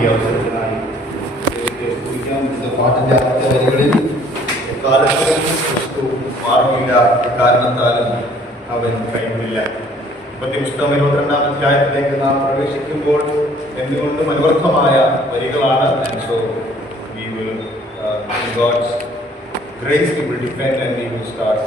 കിട്ടിയ അവസരത്തിനായി പാട്ടിന്റെ ആദ്യ വരികളിൽ എക്കാലത്തും ക്രിസ്തു മാറുന്നില്ല, എക്കാരണത്താലും അവൻ കൈവിടില്ല. പുസ്തകം 22-ാം അധ്യായത്തിലേക്ക് നാം പ്രവേശിക്കുമ്പോൾ എന്തുകൊണ്ടും അനുവർത്തമായ വരികളാണ്. And so we will in God's grace we will defend and we will start.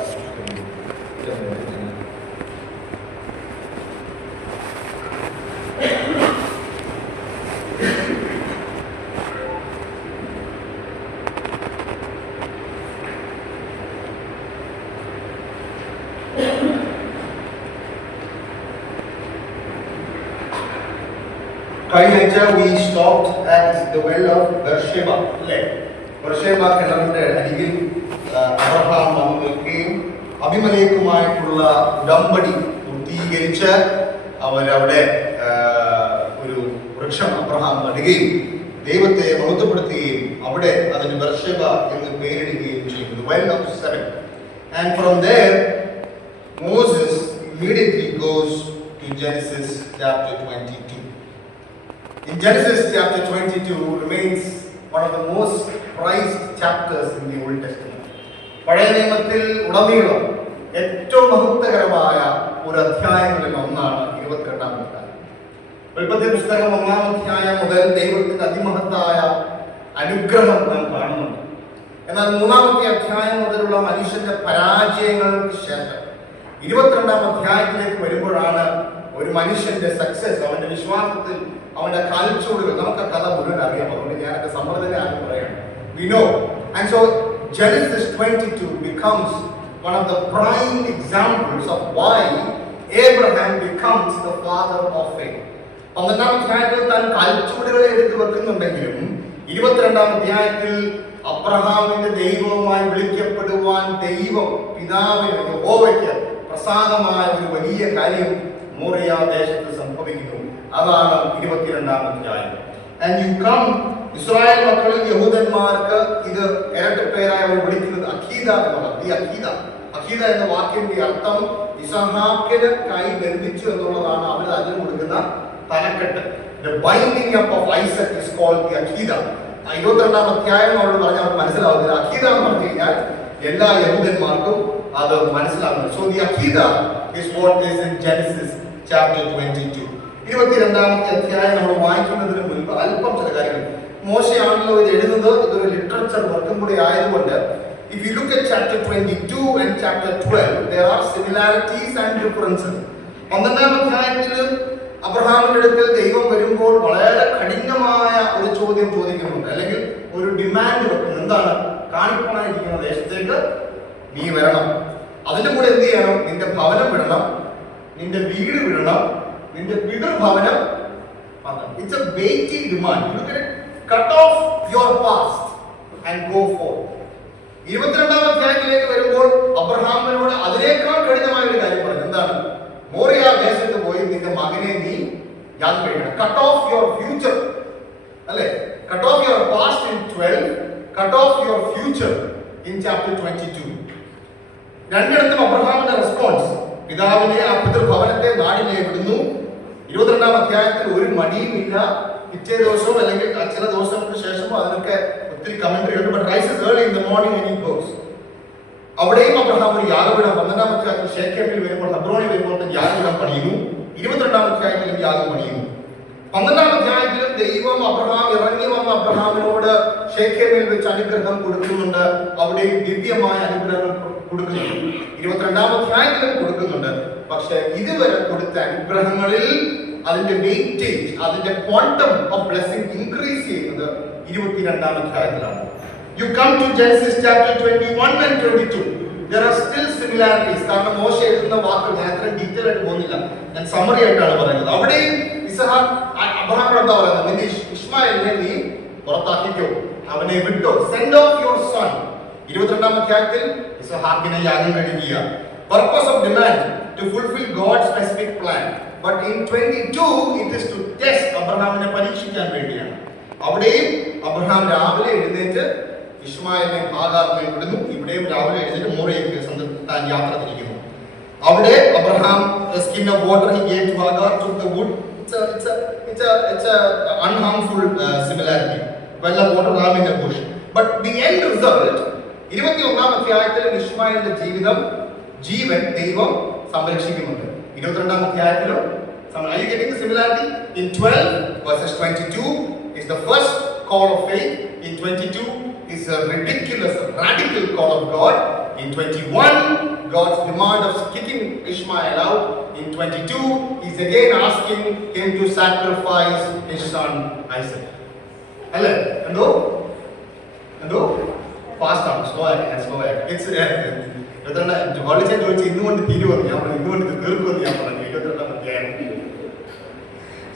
We stopped at the well of Beersheba. ബർഷേബ കിണറിന്റെ അരികിൽ അബ്രഹാം വന്നു നിൽക്കുകയും അബിമലേക്കുമായിട്ടുള്ള ഉടമ്പടി പൂർത്തീകരിച്ച് അവരവിടെ ഒരു വൃക്ഷം അബ്രഹാം നടുകയും ദൈവത്തെ മഹത്വപ്പെടുത്തുകയും അവിടെ അതിന് ബർഷേബ എന്ന് പേരിടുകയും ചെയ്തു. Well of seven. And from there Moses immediately goes to Genesis chapter 22. In Genesis chapter 22 remains one of the most prized chapters in the Old Testament. പഴയ നിയമത്തിൽ ഉടനീളം ഏറ്റവും മഹത്വകരമായ ഒരു അധ്യായങ്ങളിൽ ഒന്നാണ് 22-ാം അധ്യായം. ഉൽപ്പത്തി പുസ്തകം 1-ാം അധ്യായം മുതൽ ദൈവത്തിന്റെ അതിമഹത്തായ അനുഗ്രഹം നാം കാണുന്നുണ്ട്. എന്നാൽ 3-ാമത്തെ അധ്യായം മുതലുള്ള മനുഷ്യന്റെ പരാജയങ്ങൾക്ക് ശേഷം 22-ാം അധ്യായത്തിലേക്ക് വരുമ്പോഴാണ് ഒരു മനുഷ്യന്റെ സക്സസ്, അവന്റെ വിശ്വാസത്തിൽ അവന്റെ കാൽച്ചുവടുകൾ. നമുക്ക് കഥ മുഴുവൻ അറിയാം, അതുകൊണ്ട് ഞാനൊക്കെ സമ്മർദ്ദനാണ് പറയുന്നത്. We know. And so Genesis 22 becomes one of the prime examples of why Abraham becomes the father of faith. 12-ാം അധ്യായത്തിൽ താൻ കാൽച്ചുവടുകളെ എടുത്തു വെക്കുന്നുണ്ടെങ്കിലും 22-ാം അധ്യായത്തിൽ അബ്രഹാമിന്റെ ദൈവവുമായി വിളിക്കപ്പെടുവാൻ ദൈവം പിതാവിന് യഹോവയ്ക്ക് പ്രസാദമായ ഒരു വലിയ കാര്യം മോറിയ ദേശത്ത് സംഭവിക്കുന്നു. അതാണ് 22-ാം അധ്യായം. And you come, ഇസ്രായേൽ മക്കളിൽ യഹൂദന്മാർക്ക് ഇത് ഇരട്ട പേരായി അവർ വിളിക്കുന്നത് അഖീദ എന്നുള്ളത്. ഈ അഖീദ എന്ന വാക്കിന്റെ അർത്ഥം ഇസഹാക്കിന് കൈ ബന്ധിച്ചു എന്നുള്ളതാണ്. അവർ അതിന് കൊടുക്കുന്ന തലക്കെട്ട്. The binding up of Isaac is called the അഖീദ. 22-ാം അധ്യായം അവരോട് പറഞ്ഞാൽ അവർ മനസ്സിലാവുന്നില്ല. അഖീദ എന്ന് പറഞ്ഞു കഴിഞ്ഞാൽ എല്ലാ യഹൂദന്മാർക്കും അത് മനസ്സിലാകുന്നു. So the അഖീദ is what is in Genesis chapter 22. 22-ാമത്തെ അധ്യായം നമ്മൾ വായിക്കുന്നതിന് മുൻപ് അല്പം ചില കാര്യങ്ങൾ. മോശയാണല്ലോ ഇത് എഴുതുന്നത്, ഇതൊരു ലിറ്ററേച്ചർ വർക്കും കൂടി ആയതുകൊണ്ട് if you look at chapter 22 and chapter 12 there are similarities and differences. 12-ാം അധ്യായത്തിൽ അബ്രഹാമിന്റെ അടുക്കൽ ദൈവം വരുമ്പോൾ വളരെ കഠിനമായ ഒരു ചോദ്യം ചോദിക്കുന്നുണ്ട്, അല്ലെങ്കിൽ ഒരു ഡിമാൻഡ് വെക്കുന്നു. എന്താണ്? കാണിപ്പാനായിരിക്കുന്ന ദേശത്തേക്ക് നീ വരണം, അതിന്റെ കൂടെ എന്ത് ചെയ്യണം? നിന്റെ ഭവനം വിടണം, നിന്റെ വീട് വിടണം, നിന്റെ പിതൃഭവനം. It's a weighty demand. You look at it, cut off your past and go forth. 22-ാം അധ്യായത്തിലേക്ക് വരുമ്പോൾ അബ്രഹാമിനോട് അതിനേക്കാൾ കഠിനമായ ഒരു കാര്യം പറഞ്ഞു. എന്താണ്? മോറിയ ദേശത്ത് പോയി നിന്റെ മകനെ നീ യാത്ര കഴിക്കണം. കട്ട് ഓഫ് യുവർ ഫ്യൂച്ചർ, അല്ലെ? Cut off your past in 12, cut off your future in chapter 22. രണ്ടിടത്തും അബ്രഹാമിന്റെ റെസ്പോൺസ്, പിതാവിനെ ആ പിതൃഭവനത്തെ നാടിനെ വിടുന്നു. 22-ാം അധ്യായത്തിൽ ഒരു മടിയുമില്ല. പിറ്റേ ദിവസവും അല്ലെങ്കിൽ ചില ദിവസങ്ങൾക്ക് ശേഷമോ അതിനൊക്കെ ഒത്തിരി കമന്ററി ഉണ്ട്. But rises early in the morning when he goes. അവിടെയും അബ്രഹാം ഒരു യാഗപീഠം 12-ാം അധ്യായത്തിൽ ഷേഖേമിൽ വരുമ്പോൾ, ഹെബ്രോണിൽ വരുമ്പോൾ യാഗപീഠം പണിയുന്നു. 22-ാം അധ്യായത്തിലും യാഗം പണിയുന്നു. 12-ാം അധ്യായത്തിലും ദൈവം അബ്രഹാം ഇറങ്ങി വന്ന അബ്രഹാമിനോട് ഷേഖേമിൽ വെച്ച് അനുഗ്രഹം കൊടുക്കുന്നുണ്ട്. അവിടെയും ദിവ്യമായ അനുഗ്രഹം കൊടുക്കുന്നുണ്ട്. 22-ാം അധ്യായത്തിലും കൊടുക്കുന്നുണ്ട്. പക്ഷെ ഇതുവരെ കൊടുത്ത അനുഗ്രഹങ്ങളിൽ അതിന്റെ വെയിറ്റേജ്, അതിന്റെ ക്വാണ്ടം ഓഫ് ബ്ലെസ്സിംഗ് ഇൻക്രീസ് ചെയ്യുന്നത് 22-ാം അധ്യായത്തിലാണ്. You come to Genesis chapter 21 and 22. There are still similarities. കാരണം മോശ എഴുതുന്ന വാക്കുകൾ ഞാൻ അത്ര ഡീറ്റെയിൽ ആയിട്ട് പോകുന്നില്ല, ഞാൻ സമ്മറി ആയിട്ടാണ് പറയുന്നത്. അവിടെയും അബ്രഹാം എന്താ പറയുന്നത്? നിന്റെ ഇശ്മായേലിനെ നീ പുറത്താക്കിക്കോ, അവനെ വിട്ടോ. Send off your sun. 22-ാം അധ്യായത്തിൽ ഇസ്ഹാക്കിനെ യാഗം കഴിക്കുക. Purpose of demand to fulfill God's specific plan. But in 22 it is to test. അബ്രഹാമിനെ പരീക്ഷിക്കാൻ വേണ്ടിയാണ്. അവിടെയും അബ്രഹാം രാവിലെ എഴുന്നേറ്റ് ഇശ്മായേലിനെ ഹാഗാറിനെ വിടുന്നു. ഇവിടെയും രാവിലെ എഴുന്നേറ്റ് മോറിയയ്ക്ക് താൻ യാത്ര തിരിക്കുന്നു. അവിടെ Abraham skin of water he gave to Hagar, took the wood, it's a unharmful similarity. Well, a water ram in a bush. But the end result, 21-ാം അധ്യായത്തിൽ ഇശ്മായേലിന്റെ ജീവിതം ജീവൻ ദൈവം സംരക്ഷിക്കുന്നുണ്ട്. 22-ാം അധ്യായത്തിലും are you getting the similarity? In 12 verses 22 is the first call of faith. In 22 is a ridiculous, radical call of God. In 21, God's demand of kicking Ishmael out. In 22, he's again asking him to sacrifice his son Isaac. Hello? Endo? Fast on, slow act. It's വളരെ ചോദിച്ചു ഇന്നുകൊണ്ട് തീരുവന്നു ഞാൻ പറഞ്ഞു, ഇന്നുകൊണ്ട് ഇത് തീർക്കുമെന്ന് ഞാൻ പറഞ്ഞു. 22-ാം അധ്യായം.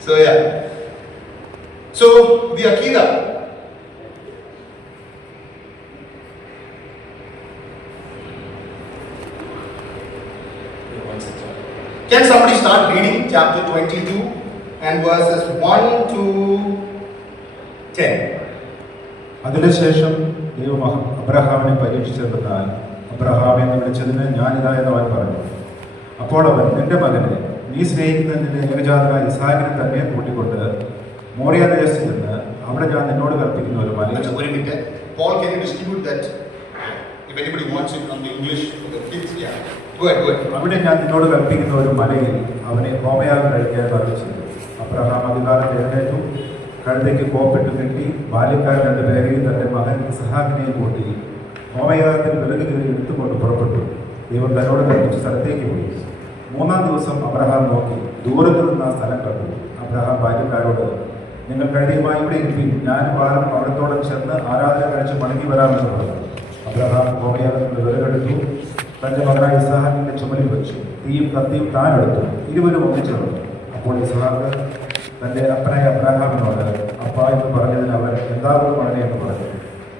So yeah. So the Aqidah. Can somebody start reading chapter 22 and verses 1 to 10? അതിനുശേഷം ദൈവം അബ്രഹാമിനെ പരീക്ഷിച്ചെന്നാൽ അബ്രഹാം എന്ന് വിളിച്ചതിന് ഞാനിതാ എന്ന് അവൻ പറഞ്ഞു. അപ്പോൾ അവൻ, നിന്റെ മകനെ, നീ സ്നേഹിക്കുന്ന നിന്റെ ഏകജാതനായ ഇസ്ഹാക്കിനെ തന്നെ കൂട്ടിക്കൊണ്ട് മോറിയ ദേശത്ത് ചെന്ന് അവിടെ ഞാൻ നിന്നോട് കൽപ്പിക്കുന്ന ഒരു മല. Paul, can you distribute that? If anybody wants it on the English for the kids, yeah. Go ahead. അവിടെ ഞാൻ നിന്നോട് കൽപ്പിക്കുന്ന ഒരു മലയിൽ അവനെ ഹോമയാഗം കഴിക്കാൻ പറഞ്ഞു. അബ്രഹാം അതികാലത്ത് എഴുന്നേറ്റു, കഴുതയ്ക്ക് കോപ്പിട്ട് കെട്ടി ബാല്യക്കാരൻ 2 പേരെയും തന്റെ മകൻ ഇസ്ഹാക്കിനെയും കൂട്ടി ഹോമയാഗത്തിൽ വിലക് കയറി എടുത്തുകൊണ്ട് പുറപ്പെട്ടു. ദൈവം തന്നോട് കൽപ്പിച്ച സ്ഥലത്തേക്ക് പോയി. 3-ാം ദിവസം അബ്രഹാം നോക്കി ദൂരത്തു നിന്ന് ആ സ്ഥലം കണ്ടു. അബ്രഹാം ബാല്യക്കാരോട്, നിങ്ങൾ കഴുതയുമായി ഇവിടെ ഇരിപ്പിൻ, ഞാൻ വാഹനം അവിടത്തോടെ ചെന്ന് ആരാധന കഴിച്ച് മടങ്ങി വരാമെന്ന് പറഞ്ഞു. അബ്രഹാം ഹോമയാഗത്തിൽ വിലകെടുത്തു, തന്റെ മകനായ ഇസ്ഹാക്കിന്റെ ചുമലിൽ വെച്ചു. തീയും കത്തിയും താൻ എടുത്തു, ഇരുവരും ഒന്നിച്ചു നടന്നു. അപ്പോൾ ഇസ്ഹാക്ക് തന്റെ അപ്പനായ അബ്രഹാമിനോട്, അപ്പ എന്ന് പറഞ്ഞതിന് അവൻ, എന്താകുന്നു മകനെ എന്ന് പറഞ്ഞു.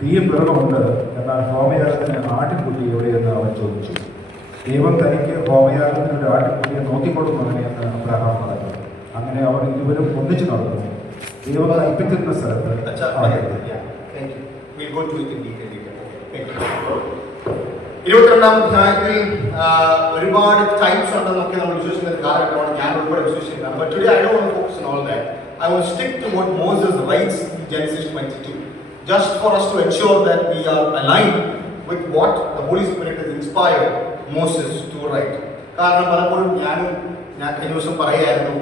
തീയും വിറകുമുണ്ട്, എന്നാൽ ഹോമയാഗത്തിന് ആട്ടിൻകുട്ടി എവിടെയെന്ന് അവൻ ചോദിച്ചു. ദൈവം തനിക്ക് ഹോമയാഗത്തിന് ഒരു ആട്ടിൻകുട്ടിയെ നോക്കിക്കൊടുക്കും മകനെ എന്ന് അബ്രഹാം പറഞ്ഞു. അങ്ങനെ അവർ ഇരുവരും ഒന്നിച്ചു നടന്നു. ദൈവം കൽപ്പിച്ചിരുന്ന സ്ഥലത്ത്. 22-ാം അധ്യായത്തിൽ ഒരുപാട് ടൈപ്സ് ഉണ്ടെന്നൊക്കെ നമ്മൾ വിശ്വസിക്കുന്ന ഒരു കാലഘട്ടമാണ്, ഞാൻ ഉൾപ്പെടെ വിശ്വസിക്കുന്നത്. But today I don't want to focus on all that. I want to stick to what Moses writes in Genesis 22, just for us to ensure that we are aligned with what the Holy Spirit has inspired Moses to write. കാരണം പലപ്പോഴും ഞാൻ കഴിഞ്ഞ ദിവസം പറയായിരുന്നു,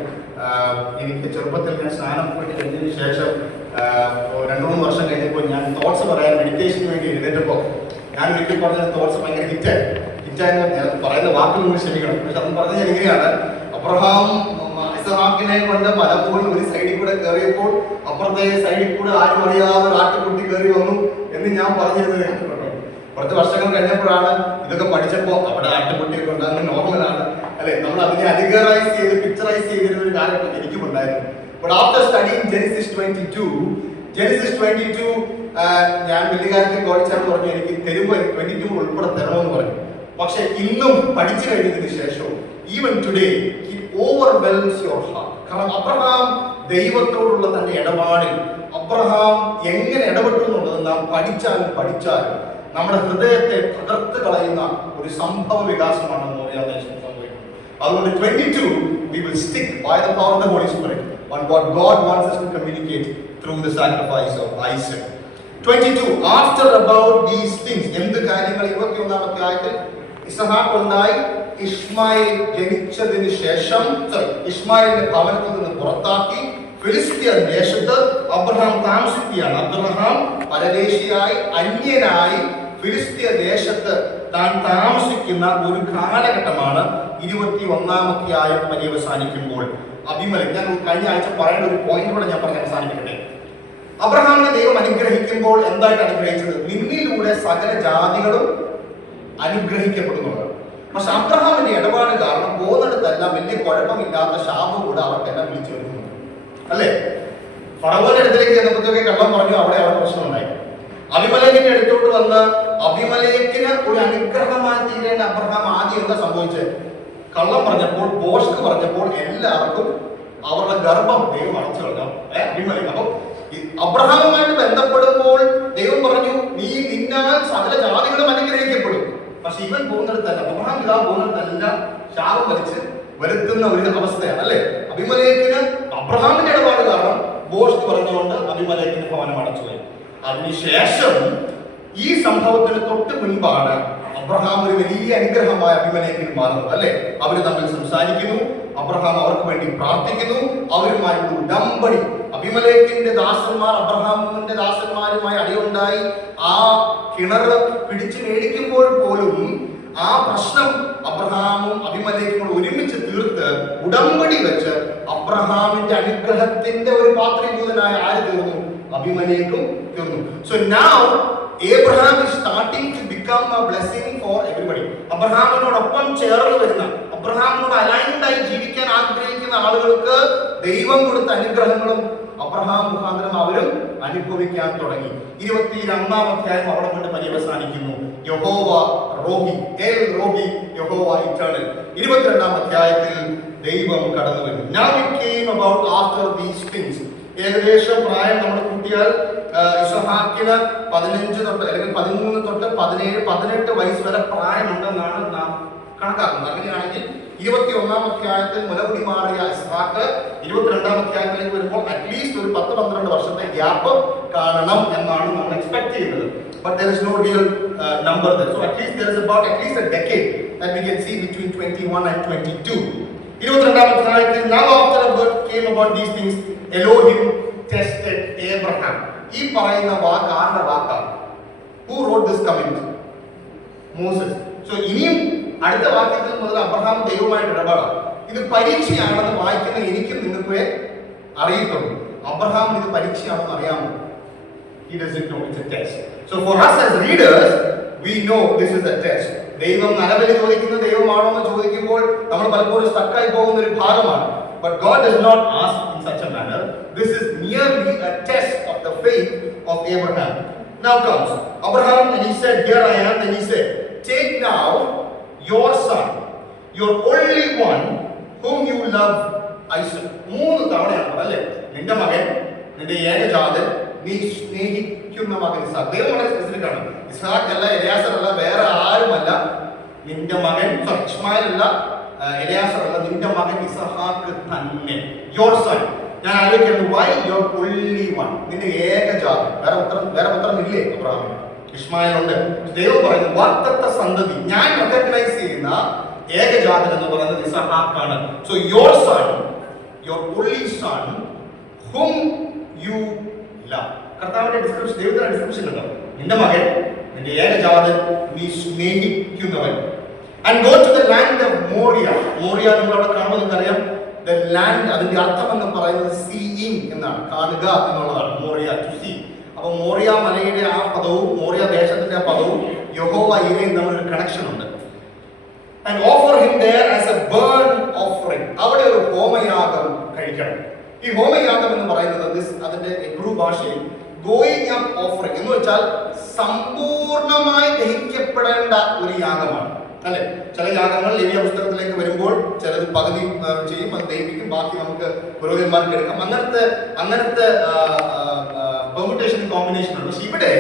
എനിക്ക് ചെറുപ്പത്തിൽ ഞാൻ സ്നാനം പോയിട്ട് കഴിഞ്ഞതിന് ശേഷം 2-3 വർഷം കഴിഞ്ഞപ്പോൾ ഞാൻ തോട്ട്സ് പറയാൻ മെഡിറ്റേഷന് വേണ്ടി എഴുന്നേറ്റപ്പോൾ ഞാൻ ഒരിക്കൽ പറഞ്ഞ തോട്ട്സ് ഭയങ്കര ഹിറ്റായെന്ന് ഞാൻ പറയുന്ന വാക്ക് നിങ്ങൾ ക്ഷമിക്കണം. പക്ഷെ അത് പറഞ്ഞത് ഞാൻ ഇങ്ങനെയാണ്, അബ്രഹാം ഇസ്ഹാക്കിനെ കൊണ്ട് മലമുകളിൽ ഒരു സൈഡിൽ കൂടെ കയറിയപ്പോൾ അപ്പുറത്തെ സൈഡിൽ കൂടെ ആരും അറിയാതെ ഒരു ആട്ടുകുട്ടി കയറി വന്നു എന്ന് ഞാൻ പറഞ്ഞിരുന്നത് കേട്ടിട്ടുണ്ട്. കുറച്ച് വർഷങ്ങൾ കഴിഞ്ഞപ്പോഴാണ് ഇതൊക്കെ പഠിച്ചപ്പോൾ അവിടെ ആട്ടുകുട്ടിയൊക്കെ ഉണ്ടാകുന്ന നോർമലാണ് അല്ലെ, നമ്മൾ അതിനെ അധികറൈസ് ചെയ്ത് പിക്ചറൈസ് ചെയ്തിരുന്ന ഒരു കാലഘട്ടം എനിക്കും ഉണ്ടായിരുന്നു. But after studying Genesis 22 ഞാൻ വലിയ കാര്യത്തിൽ കോഴിച്ചാന്ന് പറഞ്ഞു, എനിക്ക് തരുമ്പോൾ 22 ഉൾപ്പെടെ തരണമെന്ന് പറഞ്ഞു. പക്ഷെ ഇന്നും പഠിച്ചു കഴിഞ്ഞതിന് ശേഷവും even today it overwhelms your heart. കാരണം അബ്രഹാം ദൈവത്തോടുള്ള തന്റെ ഇടപാടിൽ അബ്രഹാം എങ്ങനെ ഇടപെട്ടു എന്നുള്ളത് നാം പഠിച്ചാലും നമ്മുടെ ഹൃദയത്തെ തകർത്ത് കളയുന്ന ഒരു സംഭവ വികാസമാണ് മോറിയ ദേശം സംഭവിക്കുന്നത്. അതുകൊണ്ട് 22 we will stick by the power of the Holy Spirit on what God wants us to communicate through the sacrifice of Isaac. 22 after about these things, എന്ത് കാര്യങ്ങൾ 21-ാമത്തെ ആയത്തിൽ ഇസ്ഹാക്ക് ഉണ്ടായി, ഇശ്മായേൽ ജനിച്ചതിന് ശേഷം ഇശ്മായേലിന്റെ ഭവനത്തിൽ നിന്ന് പുറത്താക്കി ഫിലിസ്തീയ ദേശത്ത് അബ്രഹാം താമസിക്കുകയാണ്. അബ്രഹാം പരദേശിയായി അന്യനായി ഫിലിസ്തീയ ദേശത്ത് താൻ താമസിക്കുന്ന ഒരു കാലഘട്ടമാണ് 21-ാമത്തെ ആയം പര്യവസാനിക്കുമ്പോൾ. അബിമേലെക്ക്, ഞാൻ കഴിഞ്ഞ ആഴ്ച പറയേണ്ട ഒരു പോയിന്റ് കൂടെ ഞാൻ പറഞ്ഞ് അവസാനിപ്പിക്കട്ടെ. അബ്രഹാമിനെ ദൈവം അനുഗ്രഹിക്കുമ്പോൾ എന്തായിട്ട് അനുഗ്രഹിച്ചത്? നിന്നിലൂടെ സകല ജാതികളും അനുഗ്രഹിക്കപ്പെടുന്നവർ. പക്ഷെ അബ്രഹാമിന്റെ ഇടപാട് കാരണം പോകുന്നിടത്തെല്ലാം വലിയ കുഴപ്പമില്ലാത്ത ശാപം കൂടെ അവർക്കെല്ലാം വിളിച്ചു വരുന്നുണ്ട് അല്ലേ. ഫറവോന്റെ അടുത്തേക്ക് ചെന്നപ്പോഴത്തേക്ക് കള്ളം പറഞ്ഞു, അവിടെ പ്രശ്നമുണ്ടായി. അബിമേലെക്കിന്റെ അടുത്തോട്ട് വന്ന് അബിമേലെക്കിന് ഒരു അനുഗ്രഹമായി തീരേണ്ട അബ്രഹാം ആദ്യം എന്താ സംഭവിച്ചത്? കള്ളം പറഞ്ഞപ്പോൾ, ബോഷ്ക്ക് പറഞ്ഞപ്പോൾ എല്ലാവർക്കും അവരുടെ ഗർഭം ദൈവം അടച്ചു കളഞ്ഞു അബിമേലെക്ക്. അപ്പൊ അബ്രഹാമുമായിട്ട് ബന്ധപ്പെടുമ്പോൾ ദൈവം പറഞ്ഞു, നിന്നാൽ സകല ജാതികളും അനുഗ്രഹിക്കപ്പെടും. പക്ഷെ ഇവൻ പോകുന്നിടത്തല്ല, അബ്രഹാം പിതാവ് പോകുന്നിടത്തല്ല ശാപം വരുത്തുന്ന ഒരു അവസ്ഥയാണ് അല്ലെ. അബിമേലെക്കിന് അബ്രഹാമിന്റെ ഇടപാട് കാരണം ബോസ് പറഞ്ഞുകൊണ്ട് അബിമലേക്കിന്റെ ഭവനം അടച്ചുപോയി. അതിനുശേഷം ഈ സംഭവത്തിന് തൊട്ട് മുൻപാണ് അബ്രഹാം ഒരു വലിയ അനുഗ്രഹമായ അബിമലേക്കിന് മാറുന്നത്, അല്ലെ? അവര് തമ്മിൽ സംസാരിക്കുന്നു, അബ്രഹാം അവർക്ക് വേണ്ടി പ്രാർത്ഥിക്കുന്നു, അവരുമായി ഉടമ്പടി. അബിമലേക്കിന്റെ ദാസന്മാർ അബ്രഹാമിന്റെ ദാസന്മാരുമായി അടിയുണ്ടായി ആ കിണർ പിടിച്ചു മേടിക്കുമ്പോൾ പോലും ആ പ്രശ്നം അബ്രഹാമും അബിമലേക്കും ഒരുമിച്ച് തീർത്ത് ഉടമ്പടി വെച്ച് അബ്രഹാമിന്റെ അനുഗ്രഹത്തിന്റെ ഒരു പാത്രീഭൂതനായ ആര് തീർന്നു? അബിമലേക്കും തീർന്നു. So now Abraham is starting to become a blessing for everybody. അബ്രഹാമിനോടൊപ്പം ചേർന്ന് വരുന്ന, അബ്രഹാമിനോട് അലൈൻഡായി ജീവിക്കാൻ ആഗ്രഹിക്കുന്ന ആളുകൾക്ക് ദൈവം കൊടുത്ത അനുഗ്രഹങ്ങളും അബ്രഹാം മുഖാന്തരം അവരും അനുഭവിക്കാൻ തുടങ്ങി. 22-ാം അധ്യായം അവിടെ കൊണ്ട് പര്യവസാനിക്കുന്നു. യഹോവ റോഹി, എൽ റോഹി, യഹോവ ഇറ്റേണൽ. 22-ാം അധ്യായത്തിൽ ദൈവം കടന്നു വരുന്നു. Now it came about after these things. ഏകദേശം പ്രായം നമ്മൾ കൂട്ടിയാൽ ഇസഹാക്കിന് 15 തൊട്ട് അല്ലെങ്കിൽ 13 തൊട്ട് 17, 18 വയസ്സ് വരെ പ്രായമുണ്ടെന്നാണ് നാം കണക്കാക്കുന്നത്. അങ്ങനെയാണെങ്കിൽ 21-ാം അധ്യായത്തിൽ മുലകുടി മാറിയ ഇസ്ഹാക്ക് 22-ാം അധ്യായത്തിലേക്ക് വരുമ്പോൾ അറ്റ്ലീസ്റ്റ് ഒരു 10-12 വർഷത്തെ ഗ്യാപ്പ് കാണണം എന്നാണ് നമ്മൾ എക്സ്പെക്ട് ചെയ്യുന്നത്. But there is no real number there. So at least there is about at least a decade that we can see between 21 and 22. 22-ാം അധ്യായത്തിൽ now after the word came about these things, Elohim tested Abraham. ഈ പറയുന്ന വാക്ക് ആരുടെ വാക്കാണ്? Who wrote this comment? Moses. So ഇനിയും അടുത്ത വാക്യത്തിൽ മുതൽ Abraham ദൈവമായിട്ട് ഇടപെടാം. ഇത് പരീക്ഷയാണെന്ന് വായിക്കുന്ന എനിക്കും നിങ്ങൾക്ക് അറിയത്തുള്ളൂ. അബ്രഹാം ഇത് പരീക്ഷയാണെന്ന് അറിയാമോ? He doesn't know, it's a test. So for us as readers, we know this is a test. ദൈവം നരബലി ചോദിക്കുന്ന ദൈവമാണോ എന്ന് ചോദിക്കുമ്പോൾ നമ്മൾ പലപ്പോഴും സ്റ്റക്കായി പോകുന്ന ഒരു ഭാഗമാണ്. But God does not ask in such a manner. This is merely a test of the faith of Abraham. Now comes Abraham and he said, "Here I am." And he said, "Take now your son, your only one, whom you love, Isaac." 3 തവണയാണ് അല്ലേ? നിന്റെ മകൻ, നിന്റെ ഏകജാതൻ, നീ സ്നേഹിക്കുന്ന മകൻ ഇസ്ഹാക്ക്. ദൈവം വളരെ സ്പെസിഫിക് ആണ്. ഇസ്ഹാക്ക് അല്ല, എലിയാസർ അല്ല, വേറെ ആരുമല്ല. നിന്റെ മകൻ ഇസ്മായിൽ അല്ല, എലിയാസർ അല്ല, നിന്റെ മകൻ ഇസ്ഹാക്ക് തന്നെ. Your son. ഞാൻ ആലോചിക്കുന്നു, why your only one? നിന്റെ ഏകജാതൻ. വേറെ പുത്രൻ ഇല്ലേ അബ്രഹാമിന്? ഇസ്മായിൽ ഉണ്ട്. ദൈവം പറയുന്നു, വാഗ്ദത്ത സന്തതി, ഞാൻ റെക്കഗ്നൈസ് ചെയ്യുന്ന ഏകജാതൻ എന്ന് പറയുന്നത് ഇസ്ഹാക്കാണ്. So your son, your only son, whom you love. കർത്താവിന്റെ ഡിസ്ക്രിപ്ഷൻ, ദൈവത്തിന്റെ ഡിസ്ക്രിപ്ഷൻ ഉണ്ടോ? നിന്റെ മകൻ, നിന്റെ ഏകജാതൻ, നീ സ്നേഹിക്കുന്നവൻ. And go to the land of Moria. Moria നമ്മൾ അവിടെ കാണുമ്പോൾ നിങ്ങൾക്കറിയാം, the land, അതിന്റെ അർത്ഥം എന്ന് പറയുന്നത് seeing എന്നാണ്, കാണുക എന്നുള്ളതാണ്. Moriah, to see. അപ്പൊ മോറിയ മലയുടെ ആ പദവും മോറിയ ദേശത്തിന്റെ ആ പദവും യഹോവ ഇരയും തമ്മിൽ ഒരു കണക്ഷൻ ഉണ്ട്. And offer him there as a burnt offering. അവിടെ ഒരു ഹോമയാഗം കഴിക്കണം. ഈ ഹോമയാഗം എന്ന് പറയുന്നത് അതിന്റെ ഹീബ്രു ഭാഷയിൽ ഗോയിങ് അപ്പ് ഓഫറിംഗ് എന്ന് വെച്ചാൽ സമ്പൂർണമായി ദഹിക്കപ്പെടേണ്ട ഒരു യാഗമാണ്, അല്ലെ? ചില യാഗങ്ങൾ ലേവ്യ പുസ്തകത്തിലേക്ക് വരുമ്പോൾ ചിലത് പകുതി ചെയ്യും, അത് ദഹിപ്പിക്കും, ബാക്കി നമുക്ക് പുരോഹിതന്മാർക്ക് എടുക്കാം. അങ്ങനത്തെ പെർമുട്ടേഷൻ കോമ്പിനേഷൻ ഉണ്ട്. പക്ഷെ ഇവിടെ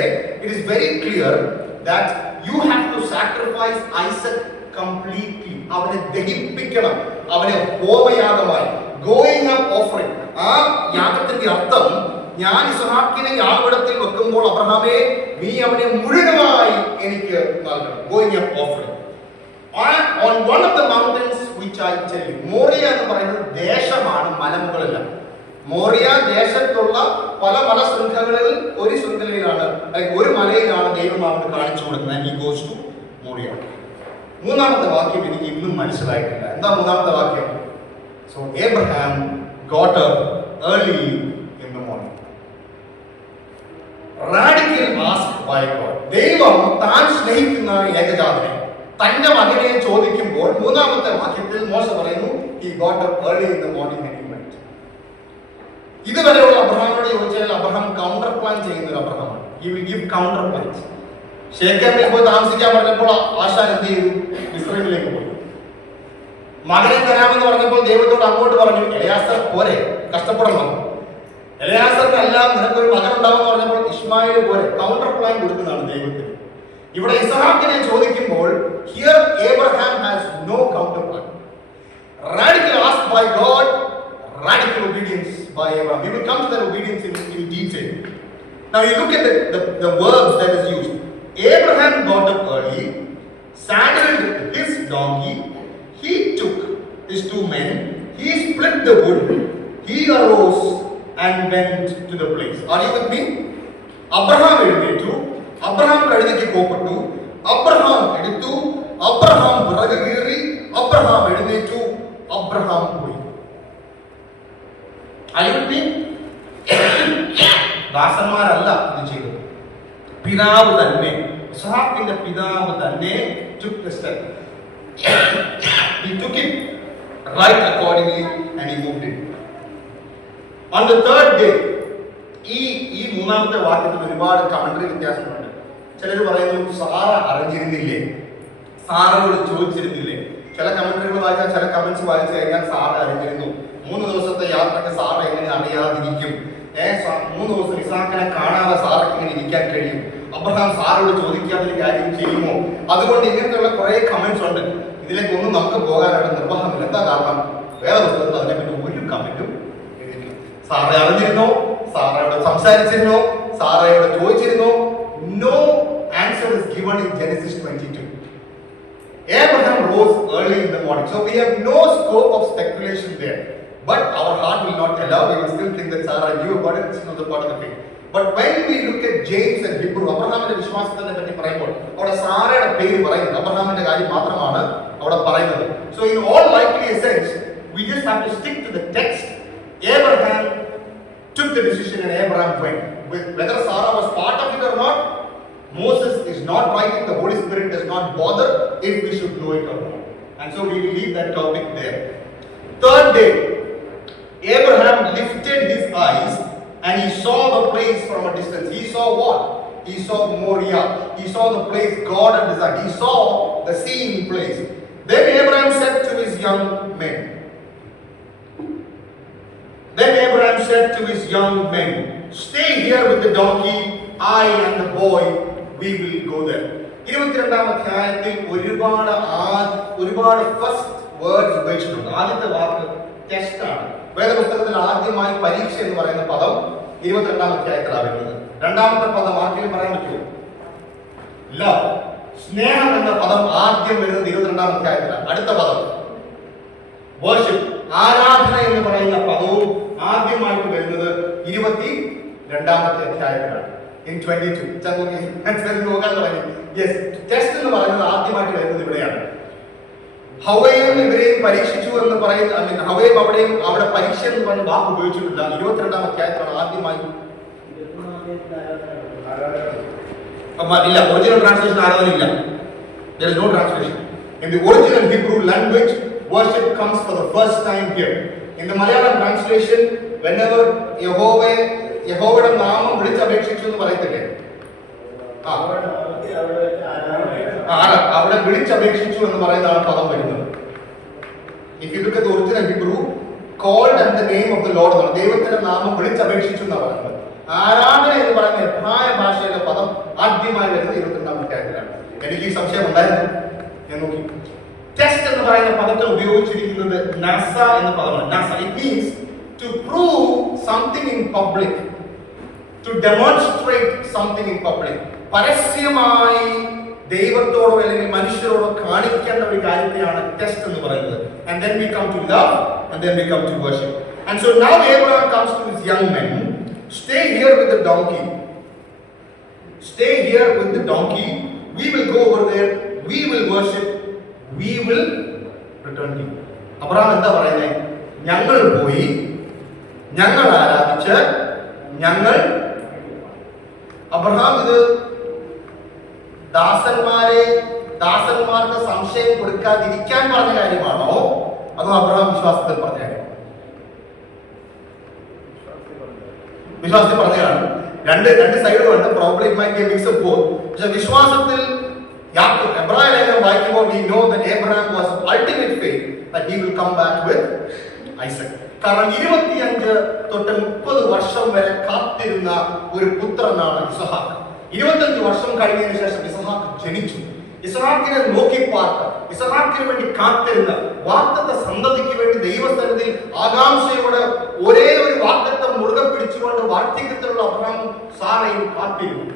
it is very clear that you have to sacrifice Isaac completely. അവനെ ദഹിപ്പിക്കണം, അവനെ ഹോമയാഗമായി. ഗോയിങ് അപ്പ് ഓഫറിംഗ്, ആ യാഗത്തിന്റെ അർത്ഥം, ഞാൻ ഇസ്ഹാക്കിനെ യാഗപീഠത്തിൽ വെക്കുമ്പോൾ അബ്രഹാമേ, നീ അവനെ മുഴുവനായി എനിക്ക് നൽകണം. Going up offering on one of the mountains which I tell you. Moriah എന്ന് പറയുന്നത് ദേശമാണ്, മലമുകളല്ല. മോറിയ ദേശത്തുള്ള പല മലശൃംഖലകളിൽ ഒരു ശൃംഖലയിലാണ്, ഒരു മലയിലാണ് ദൈവം അവന് കാണിച്ചു കൊടുക്കുന്നത്. He goes to Moriah. 3-ാമത്തെ വാക്യം എനിക്ക് ഇന്നും മനസ്സിലായിട്ടില്ല. എന്താ 3-ാമത്തെ വാക്യം? So Abraham got up early in the morning. Radical ask by God. ദൈവം താൻ സ്നേഹിക്കുന്ന ഏകജാതനെ, തന്റെ മകനെ ചോദിക്കുമ്പോൾ 3-ാമത്തെ വാക്യത്തിൽ മോശ പറയുന്നു, he got up early in the morning and he went. ഇതുവരെയുള്ള അബ്രഹാമിനോട് ചോദിച്ചാൽ അബ്രഹാം കൗണ്ടർ പ്ലാൻ ചെയ്യുന്ന ഒരു അബ്രഹാമാണ്. he will give counter plans. ശേഖറിലേക്ക് പോയി താമസിക്കാൻ പറഞ്ഞപ്പോൾ ആശാൻ എന്ത് ചെയ്തു? മിസ്രൈമിലേക്ക് പോയി. മകനെ തരാമെന്ന് പറഞ്ഞപ്പോൾ ദൈവത്തോട് അങ്ങോട്ട് പറഞ്ഞു, എലിയാസർ പോരെ, കഷ്ടപ്പെടണം. എലിയാസറിനെല്ലാം നിനക്കൊരു മകൻ ഉണ്ടാവുമെന്ന് പറഞ്ഞപ്പോൾ ഇസ്മായിൽ പോരെ. കൗണ്ടർ പ്ലാൻ കൊടുക്കുന്നതാണ് ദൈവത്തിന്. ഇവിടെ ഇസ്ഹാക്കിനെ ചോദിക്കുമ്പോൾ here Abraham has no counter plan. Radical asked by God, radical obedience by Abraham. We will come to that obedience in detail. Now you look at the verbs that is used. Abraham got up early, saddled his donkey, he took his 2 men, he split the wood, he arose and went to the place. Are you with me? Abraham എഴുന്നേറ്റു, Abraham കഴുതയ്ക്ക് കോപ്പിട്ടു, Abraham എടുത്തു, Abraham വിറക് കീറി, Abraham എഴുന്നേറ്റു, Abraham പോയി. Are you with me? ദാസന്മാരല്ല ഇത് ചെയ്തത്, പിതാവ് തന്നെ, ഇസ്ഹാക്കിന്റെ പിതാവ് തന്നെ took the step. He took it right accordingly and he moved it. On the third day, ഈ മൂന്നാമത്തെ വാക്യത്തിൽ ഒരുപാട് കമന്ററി വ്യത്യാസമുണ്ട്. ചിലർ പറയുന്നു സാറ അറിഞ്ഞിരുന്നില്ലേ, സാറയോട് ചോദിച്ചിരുന്നില്ലേ. ചില കമന്ററികൾ വായിച്ചാൽ, ചില കമന്റ്സ് വായിച്ചു കഴിഞ്ഞാൽ സാറ അറിഞ്ഞിരുന്നു. 3 ദിവസത്തെ യാത്രക്ക് സാറ എങ്ങനെ അറിയാതിരിക്കും? 3 ദിവസം ഇസ്ഹാക്കിനെ കാണാതെ സാറയ്ക്ക് ഇങ്ങനെ ഇരിക്കാൻ കഴിയും? അബ്രഹാം സാറോട് ചോദിക്കാത്തൊരു കാര്യം ചെയ്യുമോ? അതുകൊണ്ട് ഇങ്ങനത്തെയുള്ള കുറെ കമന്റ്സ് ഉണ്ട്. ഇതിലേക്കൊന്നും നമുക്ക് പോകാനായിട്ട് നിർവാഹമില്ല. എന്താ കാരണം? വേദപുസ്തകത്തിൽ അതിനെപ്പറ്റി ഒരു കമന്റും എഴുതിയിട്ടില്ല. Sara അറിഞ്ഞിരുന്നോ? സാറയോട് സംസാരിച്ചിരുന്നോ? സാറയോട് ചോദിച്ചിരുന്നോ? No answer is given in Genesis 22. Abraham rose early in the morning. So we have no scope of speculation there. But our heart will not allow. We will still think that Sarah knew about it. It's not the part of the faith. But when we look at James and Hebrew, അബ്രഹാമിന്റെ വിശ്വാസത്തിനെ പറ്റി പറയുമ്പോൾ അവിടെ സാറയുടെ പേര് പറയുന്നത്, അബ്രഹാമിന്റെ കാര്യം മാത്രമാണ് അവിടെ പറയുന്നത്. So in all likely sense, we just have to stick to the text. Abraham took the decision and Abraham went. Whether Sarah was part of it or not, Moses is not writing. The Holy Spirit does not bother if we should know it or not. And so we will leave that topic there. Third day, Abraham lifted his eyes and he saw the place from a distance. He saw what? He saw Moriah. He saw the place God had designed. He saw the seen place. Then Abraham said to his young men, stay here with the donkey, I and the boy, we will go there. 22-ാം അധ്യായത്തിൽ ഒരുപാട് first words ഉപയോഗിച്ചിട്ടുണ്ട്. ആദ്യത്തെ വാക്ക് test ആണ്. വേദപുസ്തകത്തിൽ ആദ്യമായി പരീക്ഷ എന്ന് പറയുന്ന പദം 22-ാം അധ്യായത്തിലാണ് വരുന്നത്. രണ്ടാമത്തെ പദം ആർക്കെങ്കിലും പറയാൻ പറ്റുമോ? ലവ്, സ്നേഹം എന്ന പദം ആദ്യം വരുന്നത് 22-ാം അധ്യായത്തിലാണ്. അടുത്ത പദം വർഷിപ്പ്, ആരാധന എന്ന് പറയുന്ന പദവും ആദ്യമായിട്ട് വരുന്നത് 22-ാമത്തെ അധ്യായത്തിലാണ്. In 22 നോക്കാൻ തുടങ്ങി. യെസ്, ടെസ്റ്റ് എന്ന് പറയുന്നത് ആദ്യമായിട്ട് വരുന്നത് ഇവിടെയാണ്. ഹവയും ഇവരെയും പരീക്ഷിച്ചു എന്ന് പറയുന്ന, ഹവയും അവിടെ പരീക്ഷ എന്ന് പറഞ്ഞ വാക്ക് ഉപയോഗിച്ചിട്ടില്ല. 22-ാം അധ്യായത്തിലാണ് ആദ്യമായി. ഇല്ല, ഒറിജിനൽ ട്രാൻസ്ലേഷൻ ആരാധന ഇല്ല. There is no translation. In the original Hebrew language, worship comes for the first time here. In the Malayalam translation, whenever യഹോവയുടെ നാമം വിളിച്ചപേക്ഷിച്ചു എന്ന് പറയത്തില്ലേ, അവിടെ വിളിച്ചപേക്ഷിച്ചു എന്ന് പറയുന്നതാണ് പദം വരുന്നത്. If you look at the original Hebrew, called and the name of the Lord എന്നാണ്. ദൈവത്തിന്റെ നാമം വിളിച്ചപേക്ഷിച്ചു എന്നാണ് പറയുന്നത്. ആരാധന എന്ന് പറയുന്ന എബ്രായ ഭാഷയിലെ പദം ആദ്യമായി വരുന്നത് 22-ാം അധ്യായത്തിലാണ്. എനിക്ക് ഈ സംശയം ഉണ്ടായിരുന്നു, ഞാൻ നോക്കി. ടെസ്റ്റ് എന്ന് പറയുന്ന പദത്തിൽ ഉപയോഗിച്ചിരിക്കുന്നത് നസ എന്ന പദമാണ്. നസ, it means to prove something in public, to demonstrate something in public. പരസ്യമായി ദൈവത്തോടോ അല്ലെങ്കിൽ മനുഷ്യരോടോ കാണിക്കേണ്ട ഒരു കാര്യത്തെയാണ് ടെസ്റ്റ് എന്ന് പറയുന്നത്. And then we come to love and then we come to worship. And so now Abraham comes to his young men, stay here with the donkey. Stay here with the donkey. We will go over there. We will worship. We will return to you. Abraham എന്താ പറയുന്നത്? ഞങ്ങൾ പോയി, ഞങ്ങൾ ആരാധിച്ച്, Abraham ഇത് ദാസന്മാർക്ക് സംശയം കൊടുക്കാതിരിക്കാൻ പറഞ്ഞ കാര്യമാണോ അതോ അബ്രഹാം വിശ്വാസത്തിൽ പറഞ്ഞ കാര്യം? വിശ്വാസത്തിൽ പറഞ്ഞതാണ്. രണ്ട് സൈഡുകളുണ്ട്. Problem it might be a mix of both. പക്ഷേ വിശ്വാസത്തിൽ എബ്രായ ലേഖനം വായിക്കുമ്പോൾ we know that Abraham was ultimate faith that he will come back with Isaac. കാരണം 25 തൊട്ട് 30 വർഷം വരെ കാത്തിരുന്ന ഒരു പുത്രനാണ് ഇസ്ഹാക്ക്. 25 വർഷം കഴിഞ്ഞതിന് ശേഷം ഇസ്ഹാക്ക് ജനിച്ചു. ഇസ്ഹാക്കിനെ നോക്കി പാർത്ത, ഇസ്ഹാക്കിന് വേണ്ടി കാത്തിരുന്ന, വാഗ്ദത്ത സന്തതിക്ക് വേണ്ടി ദൈവസന്നിധിയിൽ ആകാംക്ഷയോടെ ഒരേ ഒരു വാഗ്ദത്തം മുറുകെ പിടിച്ചുകൊണ്ട് വാർദ്ധക്യത്തിലുള്ള അബ്രഹാമും സാറയും കാത്തിരുന്നു.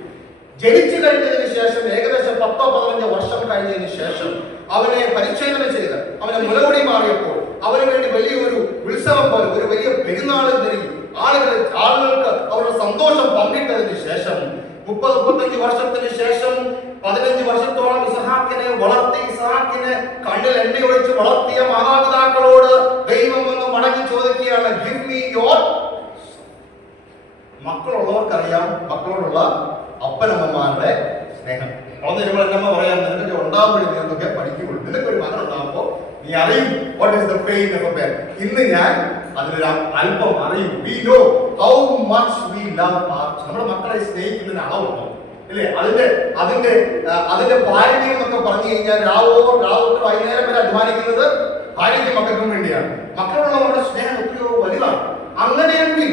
ജനിച്ചു കഴിഞ്ഞതിന് ശേഷം ഏകദേശം 10-15 വർഷം കഴിഞ്ഞതിന് ശേഷം അവനെ പരിച്ഛേദന ചെയ്ത് അവനെ മുലകുടി മാറിയപ്പോൾ അവന് വേണ്ടി വലിയൊരു ഉത്സവം പോലെ ഒരു വലിയ പെരുന്നാളിൽ നൽകി ആളുകൾക്ക് അവരുടെ സന്തോഷം പങ്കിട്ടതിന് ശേഷം 30-35 വർഷത്തിന് ശേഷം 15 വർഷത്തോളം ഇസ്ഹാക്കിനെ വളർത്തി, ഇസ്ഹാക്കിനെ കണ്ണിൽ എണ്ണ ഒഴിച്ച് വളർത്തിയ മാതാപിതാക്കളോട് ദൈവം ഒന്ന് മടങ്ങി ചോദിക്കുകയാണ്, ഗിവ് മീ യോർ. മക്കളുള്ളവർക്കറിയാം മക്കളോടുള്ള അപ്പനമ്മമാരുടെ സ്നേഹം. അന്ന് നമ്മൾ എന്നമ്മ പറയാം, നിനക്കൊക്കെ ഉണ്ടാവുമ്പോഴേ നിനക്കൊക്കെ പഠിക്കുള്ളൂ. നിനക്കൊരു മകൻ ഉണ്ടാകുമ്പോൾ നീ അറിയും what is the pain of A parent. ഇന്ന് ഞാൻ അതിലൊരു അല്പം അറിയും. We know how much we love our children. നമ്മുടെ മക്കളെ സ്നേഹിക്കുന്നതിന് അളവുണ്ടോ അല്ലേ? അതിന്റെ പാരന്യം എന്നൊക്കെ പറഞ്ഞു കഴിഞ്ഞാൽ രാവോട്ട് വൈകുന്നേരം വരെ അധ്വാനിക്കുന്നത് ഭാര്യയ്ക്കും മക്കൾക്കും വേണ്ടിയാണ്. മക്കളുള്ളവരുടെ സ്നേഹം ഒത്തിരി വലുതാണ്. അങ്ങനെയെങ്കിൽ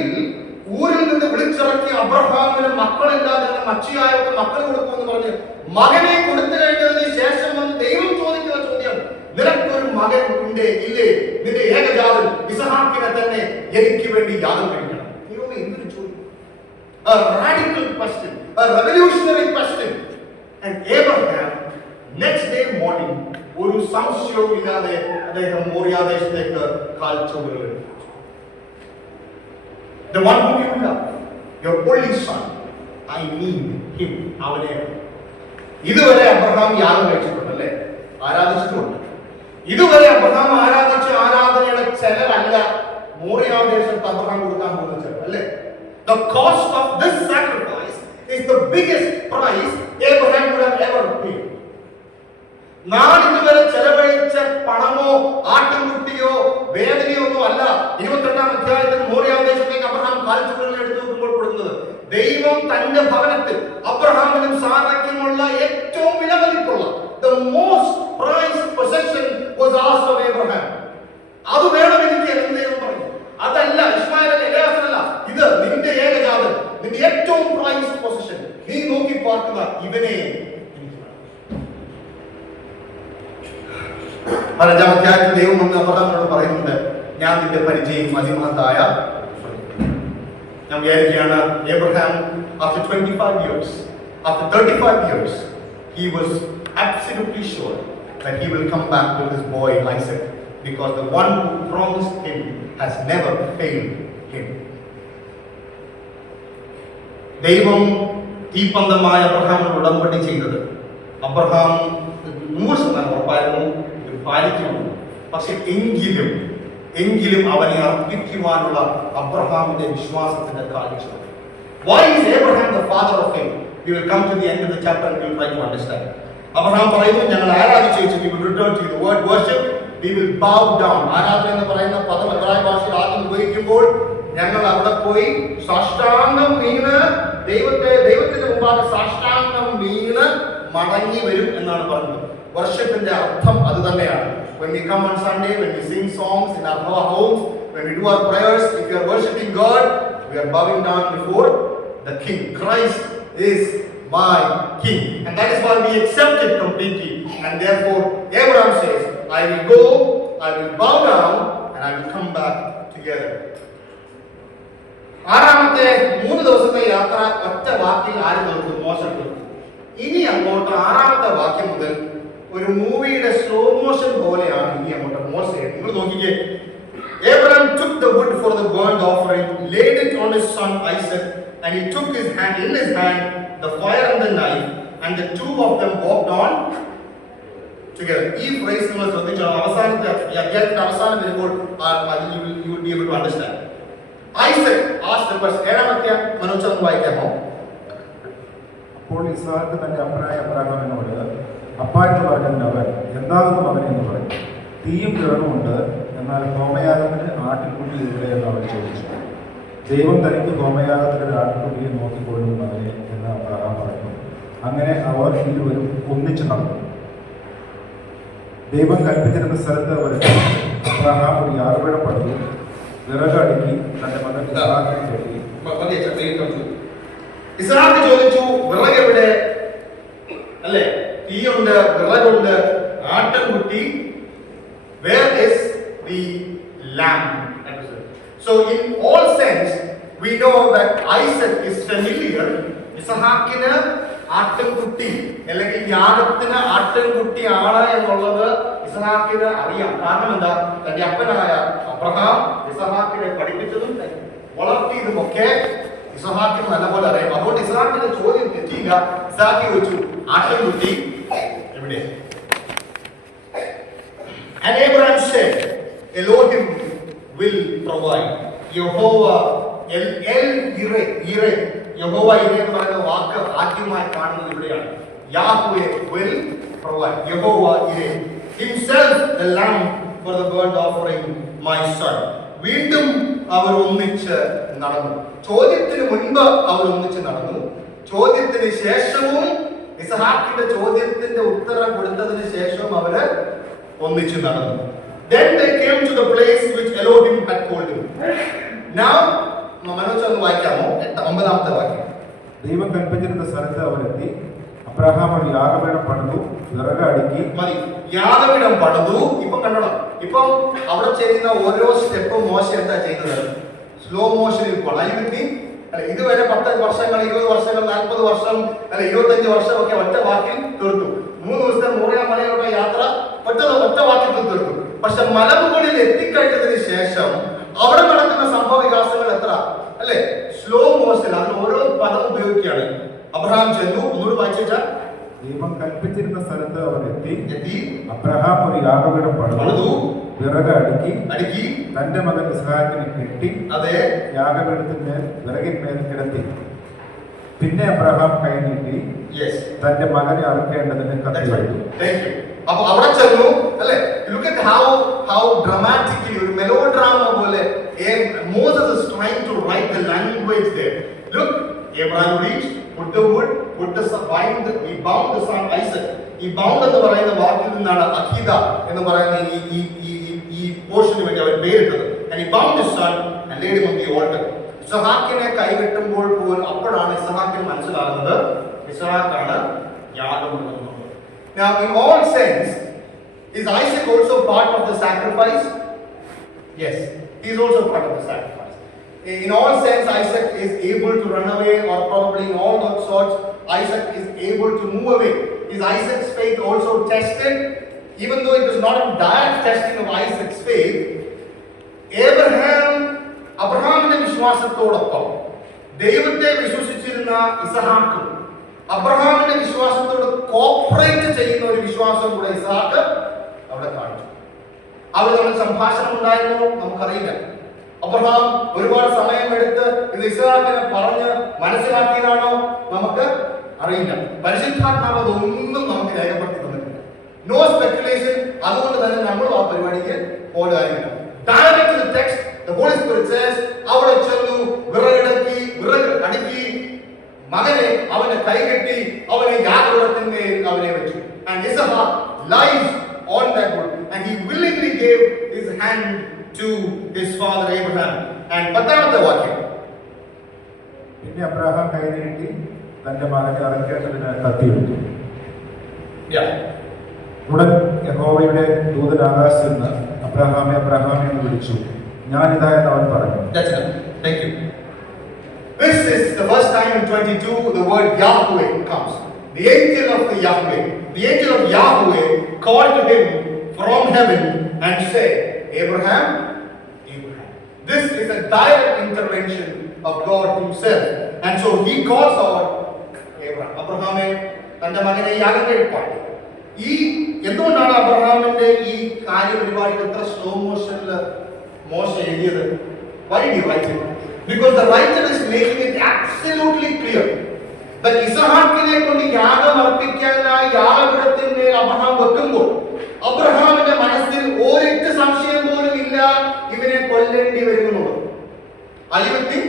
ഊരിൽ നിന്ന് വിളിച്ചിറക്കി അബ്രഹാമിന് മക്കളില്ലാതെ മച്ചിയായവർക്ക് മക്കൾ കൊടുക്കുമെന്ന് പറഞ്ഞ് മകനെ കൊടുത്തു കഴിഞ്ഞതിന് ശേഷം വന്ന് ദൈവം ചോദിക്കുന്ന ചോദ്യം, നിനക്കൊരു മകൻ ഉണ്ട് ഇല്ലേ? നിന്റെ ഏകജാതൻ ഇസ്ഹാക്കിനെ തന്നെ എനിക്ക് വേണ്ടി യാഗം കഴിക്കണം. എന്തൊരു ചോദ്യം! A radical question, a revolutionary question. And Abraham next day morning ഒരു സംശയവും ഇല്ലാതെ അദ്ദേഹം മോറിയ ദേശത്തേക്ക് കാൽച്ചുവടുകൾ. The one whom you love, your only son, I need him. അവനെ ഇതുവരെ അബ്രഹാം യാഗം കഴിച്ചിട്ടുണ്ടല്ലേ, ആരാധിച്ചിട്ടുണ്ട്. ഇതുവരെ അബ്രഹാം ആരാധിച്ച ആരാധനയുടെ ചെലവല്ല മോറിയ ദേശത്ത് അബ്രഹാം കൊടുക്കാൻ പോകുന്ന ചെലവ് അല്ലേ. The cost of this sacrifice is the biggest price Abraham would have ever paid. നാളിതുവരെ ചെലവഴിച്ച പണമോ ആട്ടിൻകുട്ടിയോ വേദനയോ ഒന്നും അല്ല 28-ാം അധ്യായത്തിൽ മോറിയ ദേശത്തേക്ക് അബ്രഹാം കാൽച്ചുവടുകൾ എടുത്തു വെക്കുമ്പോൾ കൊടുക്കുന്നത്. ദൈവം തന്റെ ഭവനത്തിൽ അബ്രഹാമിനും സാറയ്ക്കുമുള്ള ഏറ്റവും വിലമതിപ്പുള്ള the most prized possession was asked of Abraham. അത് വേണം എനിക്ക് എന്ന് ദൈവം പറഞ്ഞു. അതല്ല ഇസ്മായേൽ എലയാസനല്ല, ഇത് നിന്റെ ഏകജാതൻ, നിന്റെ ഏറ്റവും പ്രൈസ്ഡ് പൊസിഷൻ. നീ നോക്കി പാർക്കുക, ഇവനെ. 15-ാം അധ്യായത്തിൽ ദൈവം വന്ന് അബ്രഹാമിനോട് പറയുന്നുണ്ട്, ഞാൻ നിന്റെ പരിചയം അതിമഹത്തായ. ഞാൻ വിചാരിക്കുകയാണ്, Abraham after 25 years, after 35 years, he was absolutely sure that he will come back with his boy Isaac, because the one who promised him has never failed him. ദൈവം തീപ്പന്തമായ അബ്രഹാമിനോട് ഉടമ്പടി ചെയ്തത് അബ്രഹാം 100% ഉറപ്പായിരുന്നു പാലിക്കുമെന്ന്. പക്ഷെ എങ്കിലും അവനെ അർപ്പിക്കുവാനുള്ള അബ്രഹാമിന്റെ വിശ്വാസത്തിന്റെ കാര്യക്ഷമത. Why is Abraham the father of faith? We will come to the end of the chapter and we will try to understand. Abraham പറയുന്നു, ഞങ്ങൾ ആരാധിച്ചു, we will return to the word worship, we will bow down. ആരാധന എന്ന് പറയുന്ന പദം എബ്രായ ഭാഷയിൽ ആദ്യം ഉപയോഗിക്കുമ്പോൾ ഞങ്ങൾ അവിടെ പോയി സാഷ്ടാംഗം വീണ് ദൈവത്തിന്റെ മുമ്പാകെ സാഷ്ടാംഗം വീണ് മടങ്ങി വരും എന്നാണ് പറയുന്നത്. വർഷിപ്പിന്റെ അർത്ഥം അത് തന്നെയാണ്. When we come on Sunday, when we sing songs in our homes, when we do our prayers, if we are worshiping God, we are bowing down before the King. Christ is my King, and that is why we accept it completely. And therefore Abraham says, I will go, I will bow down, and I will come back together. ആറാമത്തെ 3 ദിവസത്തെ യാത്ര ഒറ്റ വാക്കിൽ ആര് തീർത്തു? മോശ തീർത്തു. ഇനി അങ്ങോട്ട് 6ാമത്തെ വാക്യം മുതൽ ഒരു മൂവിയുടെ സ്ലോ മോഷൻ പോലെയാണ് ഇനി അങ്ങോട്ട് മോശയെ. നിങ്ങൾ നോക്കിക്കേ. Abraham took the wood for the burnt offering, laid it on his son Isaac, and he took in his hand the fire and the knife, and the two of them walked on together. ഈ phrase നിങ്ങൾ ശ്രദ്ധിച്ചാൽ അവസാനത്തെ അധ്യായത്തിന്റെ അവസാനം വരുമ്പോൾ you will be able to understand. Isaac asked the question. 7ാമത്തെ Manoj വായിക്കാമോ? അപ്പോൾ ഇസ്ഹാക്ക് തന്റെ അപ്പനായ അബ്രഹാമിനോട്, അപ്പാ എന്ന് പറഞ്ഞ അവൻ, എന്താകുന്നു മകൻ എന്ന് പറഞ്ഞു. തീയും കിഴറുമുണ്ട്, എന്നാൽ ഹോമയാഗത്തിന് ആട്ടിൻകുട്ടി ഇവിടെ എന്ന് അവൻ ചോദിച്ചു. ദൈവം തനിക്ക് ഹോമയാഗത്തിന് ഒരു ആട്ടിൻകുട്ടിയെ നോക്കിക്കൊള്ളും മകനെ എന്ന് അബ്രഹാം പറഞ്ഞു. അങ്ങനെ അവർ ഇരുവരും ഒന്നിച്ചു നടന്നു. ദൈവം കൽപ്പിച്ചിരുന്ന സ്ഥലത്ത് അവർ അബ്രഹാം ഒരു യാഗപീഠം പണിതു, വിറകടുക്കി തന്റെ മകൻ ഇസ്ഹാക്കിനെ കെട്ടി. ഇസ്ഹാക്ക് ചോദിച്ചു, വിറക് എവിടെ? അല്ലേ? തീയുണ്ട്, വിറകുണ്ട്, ആട്ടിൻകുട്ടി. Where is the lamb? So in all sense we know that Isaac is familiar. ഇസഹാക്കിന് ആട്ടിൻകുട്ടി അല്ലെങ്കിൽ യാഗത്തിന് ആട്ടിൻകുട്ടി ആണ് എന്നുള്ളത് ഇസഹാക്കിന് അറിയാം. കാരണം എന്താ? തന്റെ അപ്പനായ അബ്രഹാം ഇസഹാക്കിനെ പഠിപ്പിച്ചതും വളർത്തിയതുമൊക്കെ ഇസഹാക്കിന് നല്ലപോലെ അറിയാം. അതുകൊണ്ട് ഇസഹാക്കിന്റെ ചോദ്യം തെറ്റിയില്ല. ഇസഹാക്കി ചോദിച്ചു, ആട്ടിൻകുട്ടി എവിടെ? And Abraham said, Elohim will provide. Yehovah Yireh. യഹോവ ഇരേ എന്ന് പറയുന്ന വാക്ക് ആദ്യമായി കാണുന്നത് ഇവിടെയാണ്. Yahweh will provide. യഹോവ ഇരേ himself the lamb for the burnt offering, my son. വീണ്ടും അവർ ഒന്നിച്ച് നടന്നു. ചോദ്യത്തിന് മുൻപ് അവർ ഒന്നിച്ച് നടന്നു. ചോദ്യത്തിന് ശേഷവും ഇസഹാക്കിന്റെ ചോദ്യത്തിന്റെ ഉത്തരം കൊടുത്തതിന് ശേഷവും അവര് ഒന്നിച്ച് നടന്നു. Then they came to the place which Elohim had told him. Now Manoj ഒന്ന് വായിക്കാമോ? 9ാമത്തെ വാക്യം. ദൈവം കൽപ്പിച്ചിരുന്ന സ്ഥലത്ത് അവരെത്തി. അബ്രഹാം ഒരു യാഗപീഠം പണിതു, വിറക് അടുക്കി. മതി, യാഗപീഠം പണിതു. ഇപ്പം കണ്ടണം, ഇപ്പം അവിടെ ചെയ്യുന്ന ഓരോ സ്റ്റെപ്പും മോശ എന്താ ചെയ്യുന്നത്? സ്ലോ മോഷനിൽ പോകണം. അല്ല, ഇതുവരെ 10 വർഷങ്ങൾ, 20 വർഷങ്ങൾ, 40 വർഷം, അല്ല 25 വർഷമൊക്കെ ഒറ്റ വാക്കിൽ തീർത്തു. 3 ദിവസത്തെ മോറിയ മലയുടെ യാത്ര ഒറ്റ വാക്കിൽ തീർത്തു. പക്ഷെ മലമുകളിൽ എത്തിക്കഴിഞ്ഞതിന് ശേഷം അവിടെ നടക്കുന്ന സംഭവ വികാസങ്ങൾ എത്ര അല്ലെ? Slow motion. അതിന് ഓരോ പദം ഉപയോഗിക്കുകയാണ്. അബ്രഹാം ചെന്നു. ഒന്നുകൂടി വായിച്ചാൽ, ദൈവം കൽപ്പിച്ചിരുന്ന സ്ഥലത്ത് അവർ എത്തി. അബ്രഹാം ഒരു യാഗപീഠം പണിതു, വിറക് അടുക്കി, തന്റെ മകൻ ഇസ്ഹാക്കിനെ കെട്ടി, അതെ, യാഗപീഠത്തിന്മേൽ വിറകിന്മേൽ കിടത്തി. പിന്നെ അബ്രഹാം കൈ നീട്ടി തന്റെ മകനെ അറുക്കേണ്ടതിന് കത്തിവെച്ചു. അപ്പൊ അവിടെ ചെന്നു അല്ലെ. ലുക്ക് അറ്റ് how dramatically ഒരു മെലോഡ്രാമ പോലെ Moses is trying to write the language there. Look, Abraham reached, put the wood, he bound the son Isaac. ഈ ബൗണ്ട് എന്ന് പറയുന്ന വാക്കിൽ നിന്നാണ് അഖീദ എന്ന് പറയുന്ന ഈ പോർഷന് വേണ്ടി അവർ പേരിട്ടത്. And he bound his son and laid him on the altar. ഇസഹാക്കിനെ കൈകെട്ടുമ്പോൾ പോലും അപ്പോഴാണ് ഇസഹാക്കിന് മനസ്സിലാകുന്നത് ഇസഹാക്കാണ് യാഗം. Now in all sense, is Isaac also part of the sacrifice? Yes, he is also part of the sacrifice. In all sense, Isaac is able to run away, or probably in all those sorts, Isaac is able to move away. Is Isaac's faith also tested? Even though it was not a direct testing of Isaac's faith, അബ്രഹാമിന്റെ വിശ്വാസത്തോടൊപ്പം ദൈവത്തെ വിശ്വസിച്ചിരുന്ന ഇസഹാക്കും അബ്രഹാമിന്റെ വിശ്വാസത്തോട് cooperate ചെയ്യുന്ന ഒരു വിശ്വാസം കൂടെ ഇസഹാക്ക് അവിടെ കാണിച്ചു. അവർ തമ്മിൽ സംഭാഷണം ഉണ്ടായിരുന്നോ നമുക്കറിയില്ല. അബ്രഹാം ഒരുപാട് സമയമെടുത്ത് ഇത് ഇസഹാക്കിനെ പറഞ്ഞ് മനസ്സിലാക്കിയതാണോ നമുക്ക് അറിയില്ല. പരിശുദ്ധാത്മാവ് അതൊന്നും നമുക്ക് രേഖപ്പെടുത്തി തന്നിട്ടില്ല. No speculation. അതുകൊണ്ട് തന്നെ നമ്മൾ ആ പരിപാടിക്ക് പോകാനില്ല. Direct to the text, the Holy Spirit says, അവിടെ ചെന്നു വിറക് അടുക്കി മകനെ അവനെ കൈകെട്ടി അവനെ യാഗപീഠത്തിന്മേൽ അവനെ വെച്ചു. And Isaac lies on that wood and he willingly gave his hand to his father Abraham. And 10ാമത്തെ വാക്യം. പിന്നെ അബ്രഹാം കൈ നീട്ടി തന്റെ മകനെ അറുക്കേണ്ടതിന് കത്തിവെച്ചു. ഉടൻ യഹോവയുടെ ദൂതൻ ആകാശത്തിൽ നിന്ന് അബ്രഹാമെ എന്ന് വിളിച്ചു. ഞാനിതാ എന്ന് അവൻ പറഞ്ഞു. Thank you. This is the first time in 22 the word Yahweh comes. The angel of the Yahweh. The angel of Yahweh called to him from heaven and said, Abraham, Abraham. This is a direct intervention of God himself. And so he calls out Abraham. Abraham തന്റെ മകനെ യാഗം കഴിപ്പാൻ. ഈ എന്തുകൊണ്ടാണ് അബ്രഹാമിന്റെ ഈ കാര്യപരിപാടികൾ ഇത്ര slow മോഷനിൽ മോശ എഴുതിയത്? Why did he write it? Because the writer is making it absolutely clear that ഇസഹാക്കിനെ കൊണ്ട് യാഗം അർപ്പിക്കാനായി യാഗപീഠത്തിന്മേൽ അബ്രഹാം വെക്കുമ്പോൾ അബ്രഹാമിന്റെ മനസ്സിൽ ഒരിറ്റ് സംശയം പോലും ഇല്ല ഇവനെ കൊല്ലേണ്ടി വരുമെന്നുള്ളത്. അലിവത്തി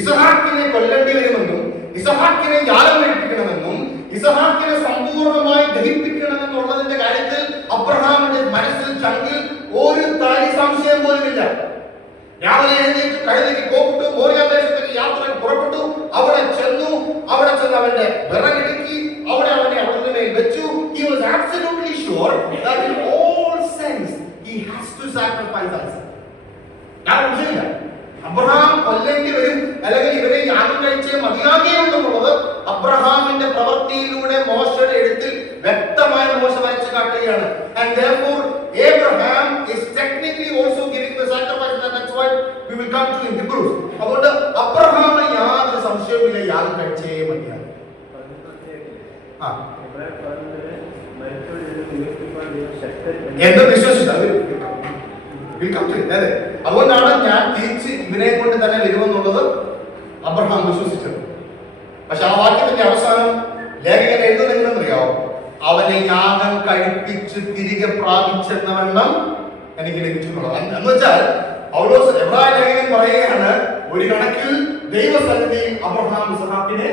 ഇസഹാക്കിനെ കൊല്ലേണ്ടി വരുമെന്നും ഇസഹാക്കിനെ യാഗം കഴിപ്പിക്കണമെന്നും ഇസഹാക്കിനെ സമ്പൂർണ്ണമായി ദഹിപ്പിക്കണമെന്നുള്ളതിന്റെ കാര്യത്തിൽ അബ്രഹാമിന്റെ മനസ്സിൽ ചങ്കിൽ ഒരു തരി സംശയം പോലുമില്ല. രാവിലെ എഴുന്നേറ്റ് കഴുതയ്ക്ക് കോപ്പിട്ടു, മോറിയാദേശത്തേക്ക് യാത്രയിൽ പുറപ്പെട്ടു. അവിടെ ചെന്ന് അവന്റെ വിറകിടുക്കി അവിടെ അവനെ അവിടെ വെച്ചു. യാഗം കഴിച്ചേ മതിയാകും. ആ എന്ന് വിശ്വസിച്ചു. അതെ, അതുകൊണ്ടാണ് ഞാൻ തിരിച്ച് ഇവനെ കൊണ്ട് തന്നെ വരുമെന്നുള്ളത് അബ്രഹാം വിശ്വസിച്ചത്. പക്ഷെ ആ വാക്യത്തിന്റെ അവസാനം ലേഖകൻ എഴുതുന്നതെന്നറിയാവോ? അവനെ യാഗം കഴിപ്പിച്ച് തിരികെ പ്രാപിച്ചെന്നവണ്ണം എനിക്ക് ലഭിച്ചിട്ടുള്ളത്. എന്ന് വെച്ചാൽ പൗലോസ് എബ്രായ ലേഖകൻ പറയുകയാണ്, ഒരു കണക്കിൽ ദൈവസന്നിധിയിൽ അബ്രഹാം ഇസ്ഹാക്കിനെ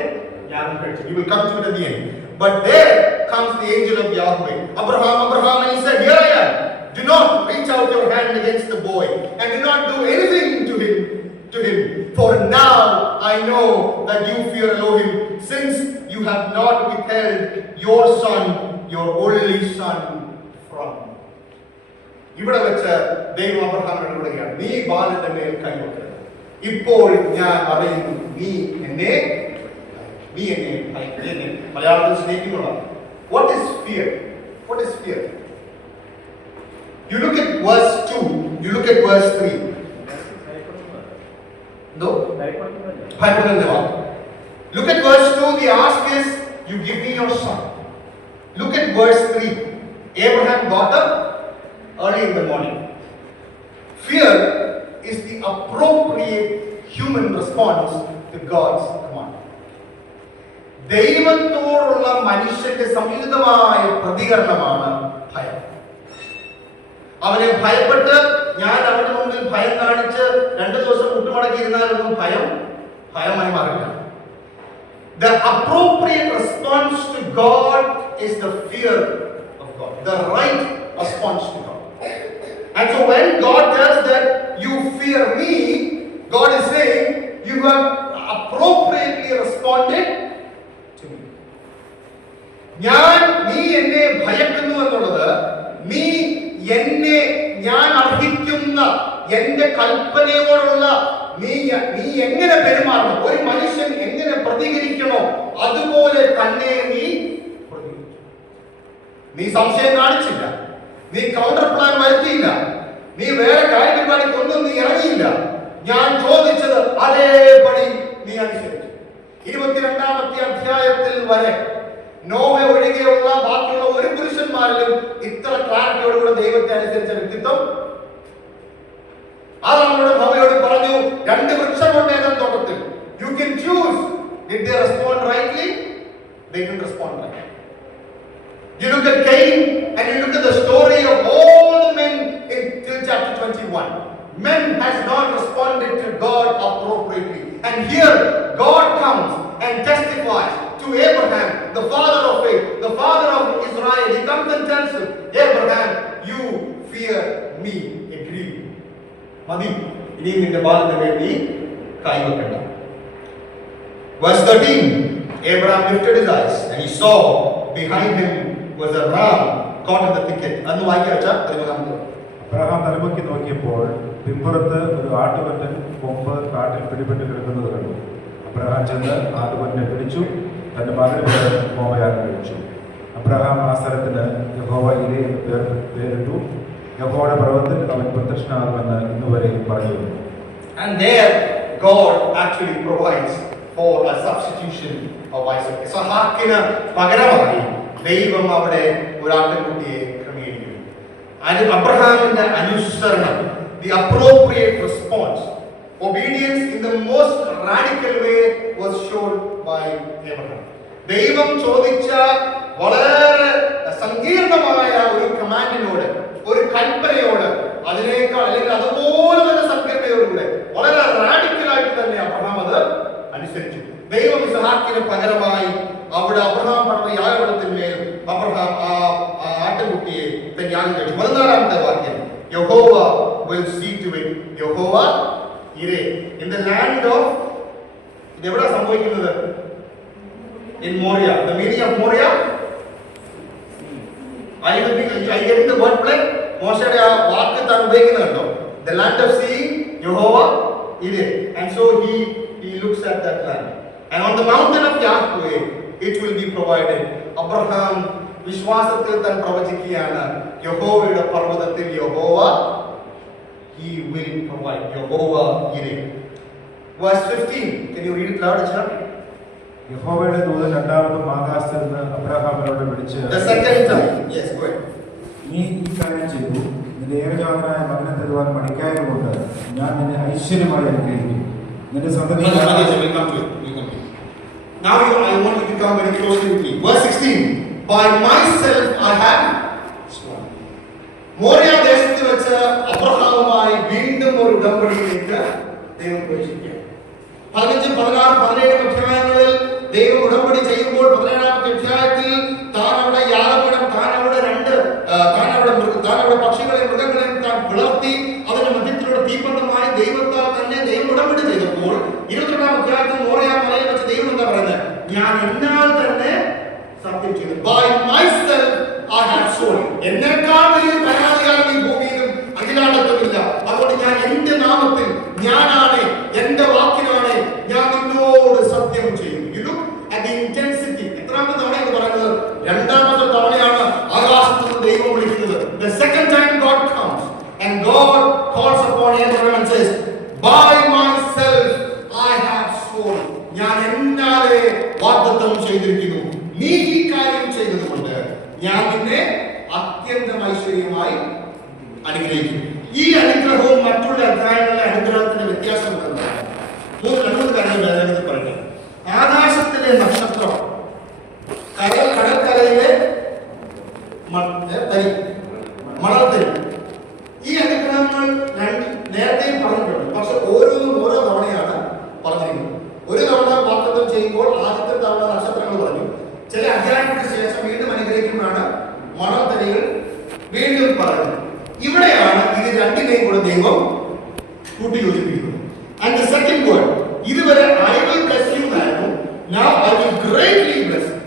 യാഗം കഴിച്ചു. He will come to it at the end. But there comes the angel of Yahweh. Abraham, Abraham, and he said, here I am. Do not reach out your hand against the boy, and do not do anything to him. For now I know that you fear Elohim, since you have not withheld your son, your only son, from me. ഇവിടെ വെച്ച് ദൈവം അബ്രഹാമിനോട് പറയുകയാണ്, നീ ബാലന്റെ മേൽ കൈവെക്കരുത്. ഇപ്പോൾ ഞാൻ അറിയുന്നു നീ എന്നെ മലയാളത്തിൽ സ്നേഹിക്കുന്നതാണ്. What is fear? What is fear? You look at verse 2, you look at verse 3. No? Look at verse 2, the ask is, you give me your son. Look at verse 3. Abraham got up early in the morning. Fear is the appropriate human response to God's command. ദൈവത്തോടുള്ള മനുഷ്യന്റെ സംയുക്തമായ പ്രതികരണമാണ് ഭയം. അവനെ ഭയപ്പെട്ട് ഞാൻ അവരുടെ മുമ്പിൽ ഭയം കാണിച്ച് 2 ദിവസം മുട്ടുമടക്കിയിരുന്നാലൊന്നും ഭയമായി മാറില്ല. The appropriate response to God is the fear of God, the right response to God. And so when God tells that you fear me, God is saying you have appropriately responded to me. നീ എന്നെ ഭയക്കുന്നു എന്നുള്ളത് നീ എന്നെ ഞാൻ അർഹിക്കുന്ന എന്റെ കൽപ്പനയോടുള്ള നീ എങ്ങനെ പെരുമാറണം, ഒരു മനുഷ്യൻ എങ്ങനെ പ്രതികരിക്കണോ അതുപോലെ തന്നെ നീ പ്രതികരിച്ചു. നീ സംശയം കാണിച്ചില്ല, നീ കൗണ്ടർ പ്ലാൻ വരുത്തിയില്ല, നീ വേറെ കാര്യപരിപാടിക്കൊന്നും നീ ഇറങ്ങിയില്ല. ഞാൻ ചോദിച്ചത് അതേപടി നീ അനുസരിച്ചു. 22-ാമത്തെ അധ്യായത്തിൽ വരെ നോഹ ഒഴികെയുള്ള ബാക്കിയുള്ള ഒരു പുരുഷന്മാരിലും ഇത്ര ക്ലാരിറ്റിയോടുകൂടെ ദൈവത്തെ അനുസരിച്ച വ്യക്തിത്വം. ആദാമിനോട് ഹവ്വയോട് പറഞ്ഞു, 2 വൃക്ഷമുണ്ട് ഏദൻ തോട്ടത്തിൽ. You can choose. Did they respond rightly? They didn't respond rightly. You look at Cain and you look at the story of all the men till chapter 21. Men has not responded to God appropriately. And here God comes and testifies to Abraham, the father of faith, the father of Israel. He comes and tells him, Abraham, you fear me. Agree. Madi, ini നിന്റെ ബാലന്റെ മേൽ നീ കൈവെക്കണ്ട. Verse 13, Abraham lifted his eyes and he saw behind him was a ram caught in the thicket. അന്ന് വായിക്കാൻ വെച്ചാൽ 13. Abraham തലമുക്കി നോക്കിയപ്പോൾ പിമ്പുറത്ത് ഒരു ആട്ടുകൊറ്റൻ കൊമ്പ് കാട്ടിൽ പിടിപെട്ട് കിടക്കുന്നത് കണ്ടു. അബ്രഹാം ചെന്ന് ആട്ടുകൊറ്റനെ പിടിച്ചു, തന്റെ മകന് പേര് ഹോമയാഗം കഴിച്ചു. അബ്രഹാം ആ സ്ഥലത്തിന് യഹോവ ഇരേ എന്ന് പേരിട്ടു. യഹോവയുടെ പർവ്വതത്തിൽ അവൻ പ്രത്യക്ഷനാകുമെന്ന് ഇന്നുവരെ പറഞ്ഞു. And there God actually provides for a substitution of Isaac. ഇസ്ഹാക്കിന് പകരമായി ദൈവം അവിടെ ഒരു ആട്ടിൻകുട്ടിയെ ക്രമീകരിക്കുന്നു. അബ്രഹാമിന്റെ അനുസരണം, the appropriate response, obedience in the most radical way was shown by Abraham. ദൈവം ചോദിച്ച വളരെ സങ്കീർണമായ ഒരു കമാൻഡിനോട്, ഒരു കൽപ്പനയോട്, അതിനേക്കാൾ അല്ലെങ്കിൽ അതുപോലെ തന്നെ സങ്കീർണതയോടുകൂടെ വളരെ റാഡിക്കലായിട്ട് തന്നെ അബ്രഹാം അത് അനുസരിച്ചു. ദൈവം ഇസ്ഹാക്കിന് പകരമായി അവിടെ അബ്രഹാം പറഞ്ഞ യാഗപീഠത്തിന്മേൽ അബ്രഹാം ആ ആട്ടിൻകുട്ടിയെ തന്നെ യാഗം കഴിച്ചു. 14-ാമത്തെ വാക്യം, യഹോവ will see to it. യഹോവ ഇരേ. In the land of, ഇത് എവിടെ സംഭവിക്കുന്നത്? In Moria. The meaning of Moria? Are you getting the word play? മോശയുടെ ആ വാക്ക് താൻ ഉപയോഗിക്കുന്നത് കണ്ടോ? The land of seeing, യഹോവ ഇരേ. And so he looks at that land. And on the mountain of Yahweh it will be provided. Abraham വിശ്വാസത്തിൽ താൻ പ്രവചിക്കുകയാണ്, യഹോവയുടെ പർവ്വതത്തിൽ യഹോവ he will provide. യഹോവ ഇരേ. Verse 15, can you read it loud, Achha? യഹോവയുടെ ദൂതൻ രണ്ടാമതും ആകാശത്തിൽ നിന്ന് അബ്രഹാമിനോട് വിളിച്ച്, The second time. Yes, go ahead. നീ ഈ കാര്യം ചെയ്തു, നിന്റെ ഏകജാതനായ മകനെ തരുവാൻ മടിക്കായതുകൊണ്ട് ഞാൻ നിന്നെ ഐശ്വര്യമായി അനുഗ്രഹിക്കും. നിന്റെ സന്തതി We'll come to it. Now I want you to come very closely with me. Verse 16. By myself I have sworn. Moriah ദേശത്ത് വെച്ച് അബ്രഹാമുമായി വീണ്ടും ഒരു ഉടമ്പടിയിലേക്ക് ദൈവം പ്രവേശിക്കുക. 15, 16, 17 അധ്യായങ്ങളിൽ ദൈവം ഉടമ്പടി ചെയ്യുമ്പോൾ 17ാമത്തെ അധ്യായത്തിൽ താൻ അവിടെ യാഗപീഠം, താൻ അവിടെ പക്ഷികളെയും മൃഗങ്ങളെയും താൻ പിളർത്തി അതിന്റെ മധ്യത്തിലൂടെ തീപ്പന്തമായി ദൈവത്താൽ തന്നെ ദൈവം ഉടമ്പടി ചെയ്തപ്പോൾ 22ാം അധ്യായത്തിൽ മോറിയ മലയിൽ വെച്ച് ദൈവം എന്താ പറയുന്നത്? ഞാൻ എന്നാൽ തന്നെ സത്യം ചെയ്തു. By myself I have sworn. എന്നേക്കാൾ വലിയ പരാതികാരൻ ഈ ഭൂമിയിലും അഖിലാണ്ടത്തുമില്ല. അതുകൊണ്ട് ഞാൻ എന്റെ നാമത്തിൽ, ഞാനാണ്, എന്റെ വാക്കിനാണ് ഞാൻ നിന്നോട് സത്യം ചെയ്യും. You look at the intensity. എത്രാമത്തെ തവണ ഇത് പറയുന്നത്? രണ്ടാമത്തെ തവണയാണ് ആകാശത്ത് നിന്ന് ദൈവം വിളിക്കുന്നത്. The second time God comes and God calls upon Abraham and says, by myself I have sworn. ഞാൻ എന്നാലെ വാഗ്ദത്തം ചെയ്തിരിക്കുന്നു. നീ ഈ കാര്യം ചെയ്തതുകൊണ്ട് ഞാൻ നിന്നെ അത്യന്തം ഐശ്വര്യമായി അനുഗ്രഹിക്കും. ഈ അനുഗ്രഹവും മറ്റുള്ള അധ്യായങ്ങളിലെ അനുഗ്രഹത്തിന്റെ വ്യത്യാസം എന്താണ്? മൂന്ന് കാര്യങ്ങൾ വേദനത്തിൽ പറയുന്നത്. ആകാശത്തിലെ നക്ഷത്രം, കടൽക്കരയിലെ മണൽത്തരി, ഈ അനുഗ്രഹങ്ങൾ നേരത്തെയും പറഞ്ഞിട്ടുണ്ട്. പക്ഷെ ഓരോന്നും ഓരോ തവണയാണ് പറഞ്ഞിരിക്കുന്നത്. ഒരു തവണ വാഗ്ദത്തം ചെയ്യുമ്പോൾ ആദ്യത്തെ തവണ നക്ഷത്രങ്ങൾ പറഞ്ഞു. ചില അധ്യായങ്ങൾക്ക് ശേഷം വീണ്ടും അനുഗ്രഹിക്കുമ്പോഴാണ് മണൽത്തരികൾ വീണ്ടും പറയുന്നത്. ഇവിടെയാണ് ഇത് രണ്ടിനെയും കൂടെ ദൈവം കൂട്ടിയോജിപ്പിക്കുന്നത്. And the second word, ഇതുവരെ I will bless you എന്നായിരുന്നു. Now I will greatly bless you.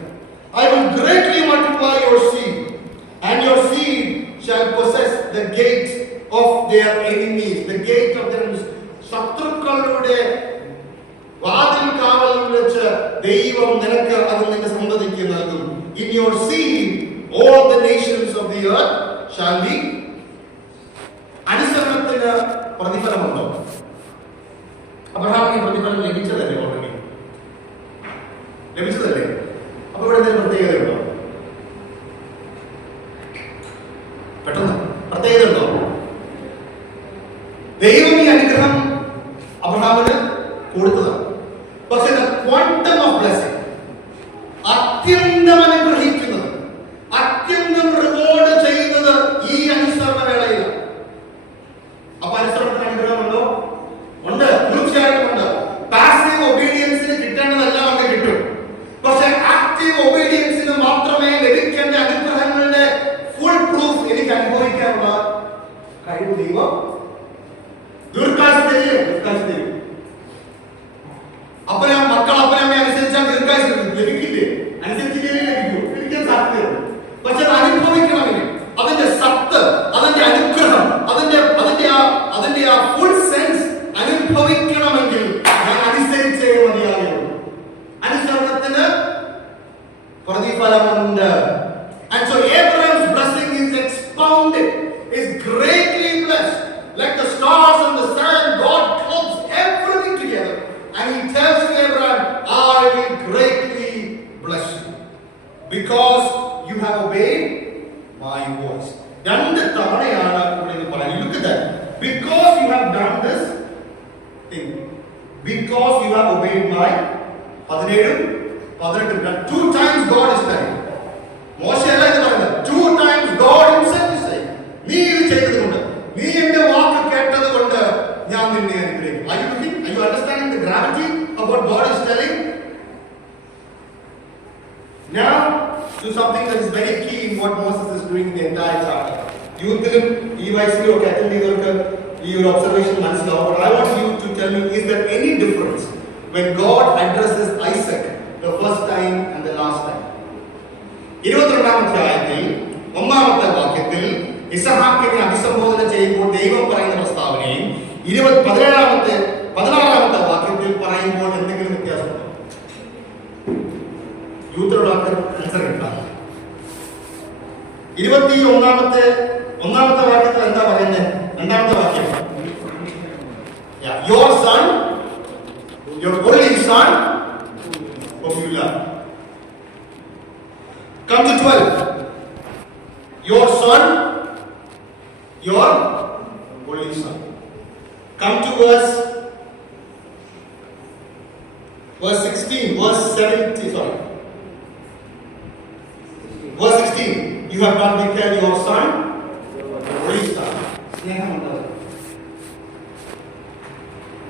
I will greatly multiply your seed, and your seed shall possess the gate of their enemies. The gate of their enemies. ശത്രുക്കളുടെ വാതിൽ കാവലിൽ വെച്ച് ദൈവം നിനക്ക് അത് നിന്റെ സന്തതിക്ക് നൽകും. In your seed all the nations of the earth shall be. അനുസരണത്തിന് പ്രതിഫലമുണ്ടോ? അബ്രഹാമിന് പ്രതിഫലം ലഭിച്ചതല്ലേ? ഓൾറെഡി ലഭിച്ചതല്ലേ? അപ്പൊ ഇവിടെ എന്തെങ്കിലും പ്രത്യേകതയുണ്ടോ? പെട്ടെന്ന് പ്രത്യേകത ഉണ്ടോ? ദൈവം ഈ അനുഗ്രഹം അബ്രഹാമിന് കൊടുത്തതാണ്. പക്ഷെ ക്വാണ്ടം ഓഫ് ബ്ലെസ്സിംഗ്, അത്യന്തം അനുഗ്രഹിക്കുന്നത്, അത്യന്തം റിവാർഡ് ചെയ്യുന്നത് ഈ അനുസരണ വേളയിലാണ്. അപ്പൊ അനുസരണത്തിന് അനുഗ്രഹമുണ്ടോ? ഉണ്ട്, തീർച്ചയായിട്ടും ഉണ്ട്. പാസീവ് ഒബീഡിയൻസിന് കിട്ടേണ്ടതെല്ലാം അങ്ങ് കിട്ടും. പക്ഷെ ആക്റ്റീവ് ഒബീഡിയൻസിന് മാത്രമേ ലഭിക്കേണ്ട അനുഗ്രഹങ്ങളുടെ ഫുൾ പ്രൂഫ് എനിക്ക് അനുഭവിക്കാനുള്ള കഴിവ് ദൈവം ദീർഘായുസ്സ് തരും. അപ്പനമ്മയെ അനുസരിച്ചാൽ ദീർഘായുസ്സ് ലഭിക്കില്ലേ? അനുസരിച്ചില്ലേ? ലഭിക്കാൻ സാധ്യതയുണ്ട്. പക്ഷെ അത് അനുഭവിക്കണമെങ്കിൽ അതിന്റെ സത്ത്, അതിന്റെ അനുഗ്രഹം, അതിന്റെ ആ ഫുൾ സെൻസ് അനുഭവിക്കണമെങ്കിൽ ഞാൻ അനുസരിച്ചേ മതിയാകുള്ളൂ. അനുസരണത്തിന് പ്രതിഫലമുണ്ട്. And so Abraham's blessing is expounded, is greatly blessed. Like the stars and the sun, God clumps everything together. And he tells to Abraham, I will greatly bless you because you have obeyed my voice. രണ്ട് തവണയാണ് ഇവിടെ ഇത് പറയുന്നത്. Look at that. Because you have done this thing. Because you have obeyed my 17, 2 times God is telling. മോശയല്ല ഇത് പറയുന്നത്. 2 times God himself is saying. നീ ഇത് ചെയ്തതുകൊണ്ട്, നീ എന്റെ വാക്ക് കേട്ടതുകൊണ്ട് ഞാൻ നിന്നെ അനുഗ്രഹിക്കും. Are you understanding the gravity of what God is telling? Now to something that is very key in what Moses is doing in the entire chapter. യൂത്തിലും ഈ വയസ്സിലും ഒക്കെ അറ്റൻഡ് ചെയ്തവർക്ക് ഈ ഒരു ഒബ്സർവേഷൻ മനസ്സിലാവും. But I want you to tell me, is there any difference when God addresses Isaac the first time and the last time? 22ാം അധ്യായത്തിൽ 1ാമത്തെ വാക്യത്തിൽ ഇസഹാക്കിനെ അഭിസംബോധന ചെയ്യുമ്പോൾ ദൈവം പറയുന്ന പ്രസ്താവനയും 16ാമത്തെ വാക്യത്തിൽ പറയുമ്പോൾ എന്തെങ്കിലും വ്യത്യാസമുണ്ടോ? യൂത്തിലുള്ള ആൻസർ കിട്ടാം. 21ാമത്തെ വാക്യത്തിൽ എന്താ പറയുന്നത്? 2ാമത്തെ വാക്യം, your son, your only son, Hope you love. Come to 12. Your son, your only son. Come to verse 16, verse 17, sorry. Verse 16. You have not become your son, only son.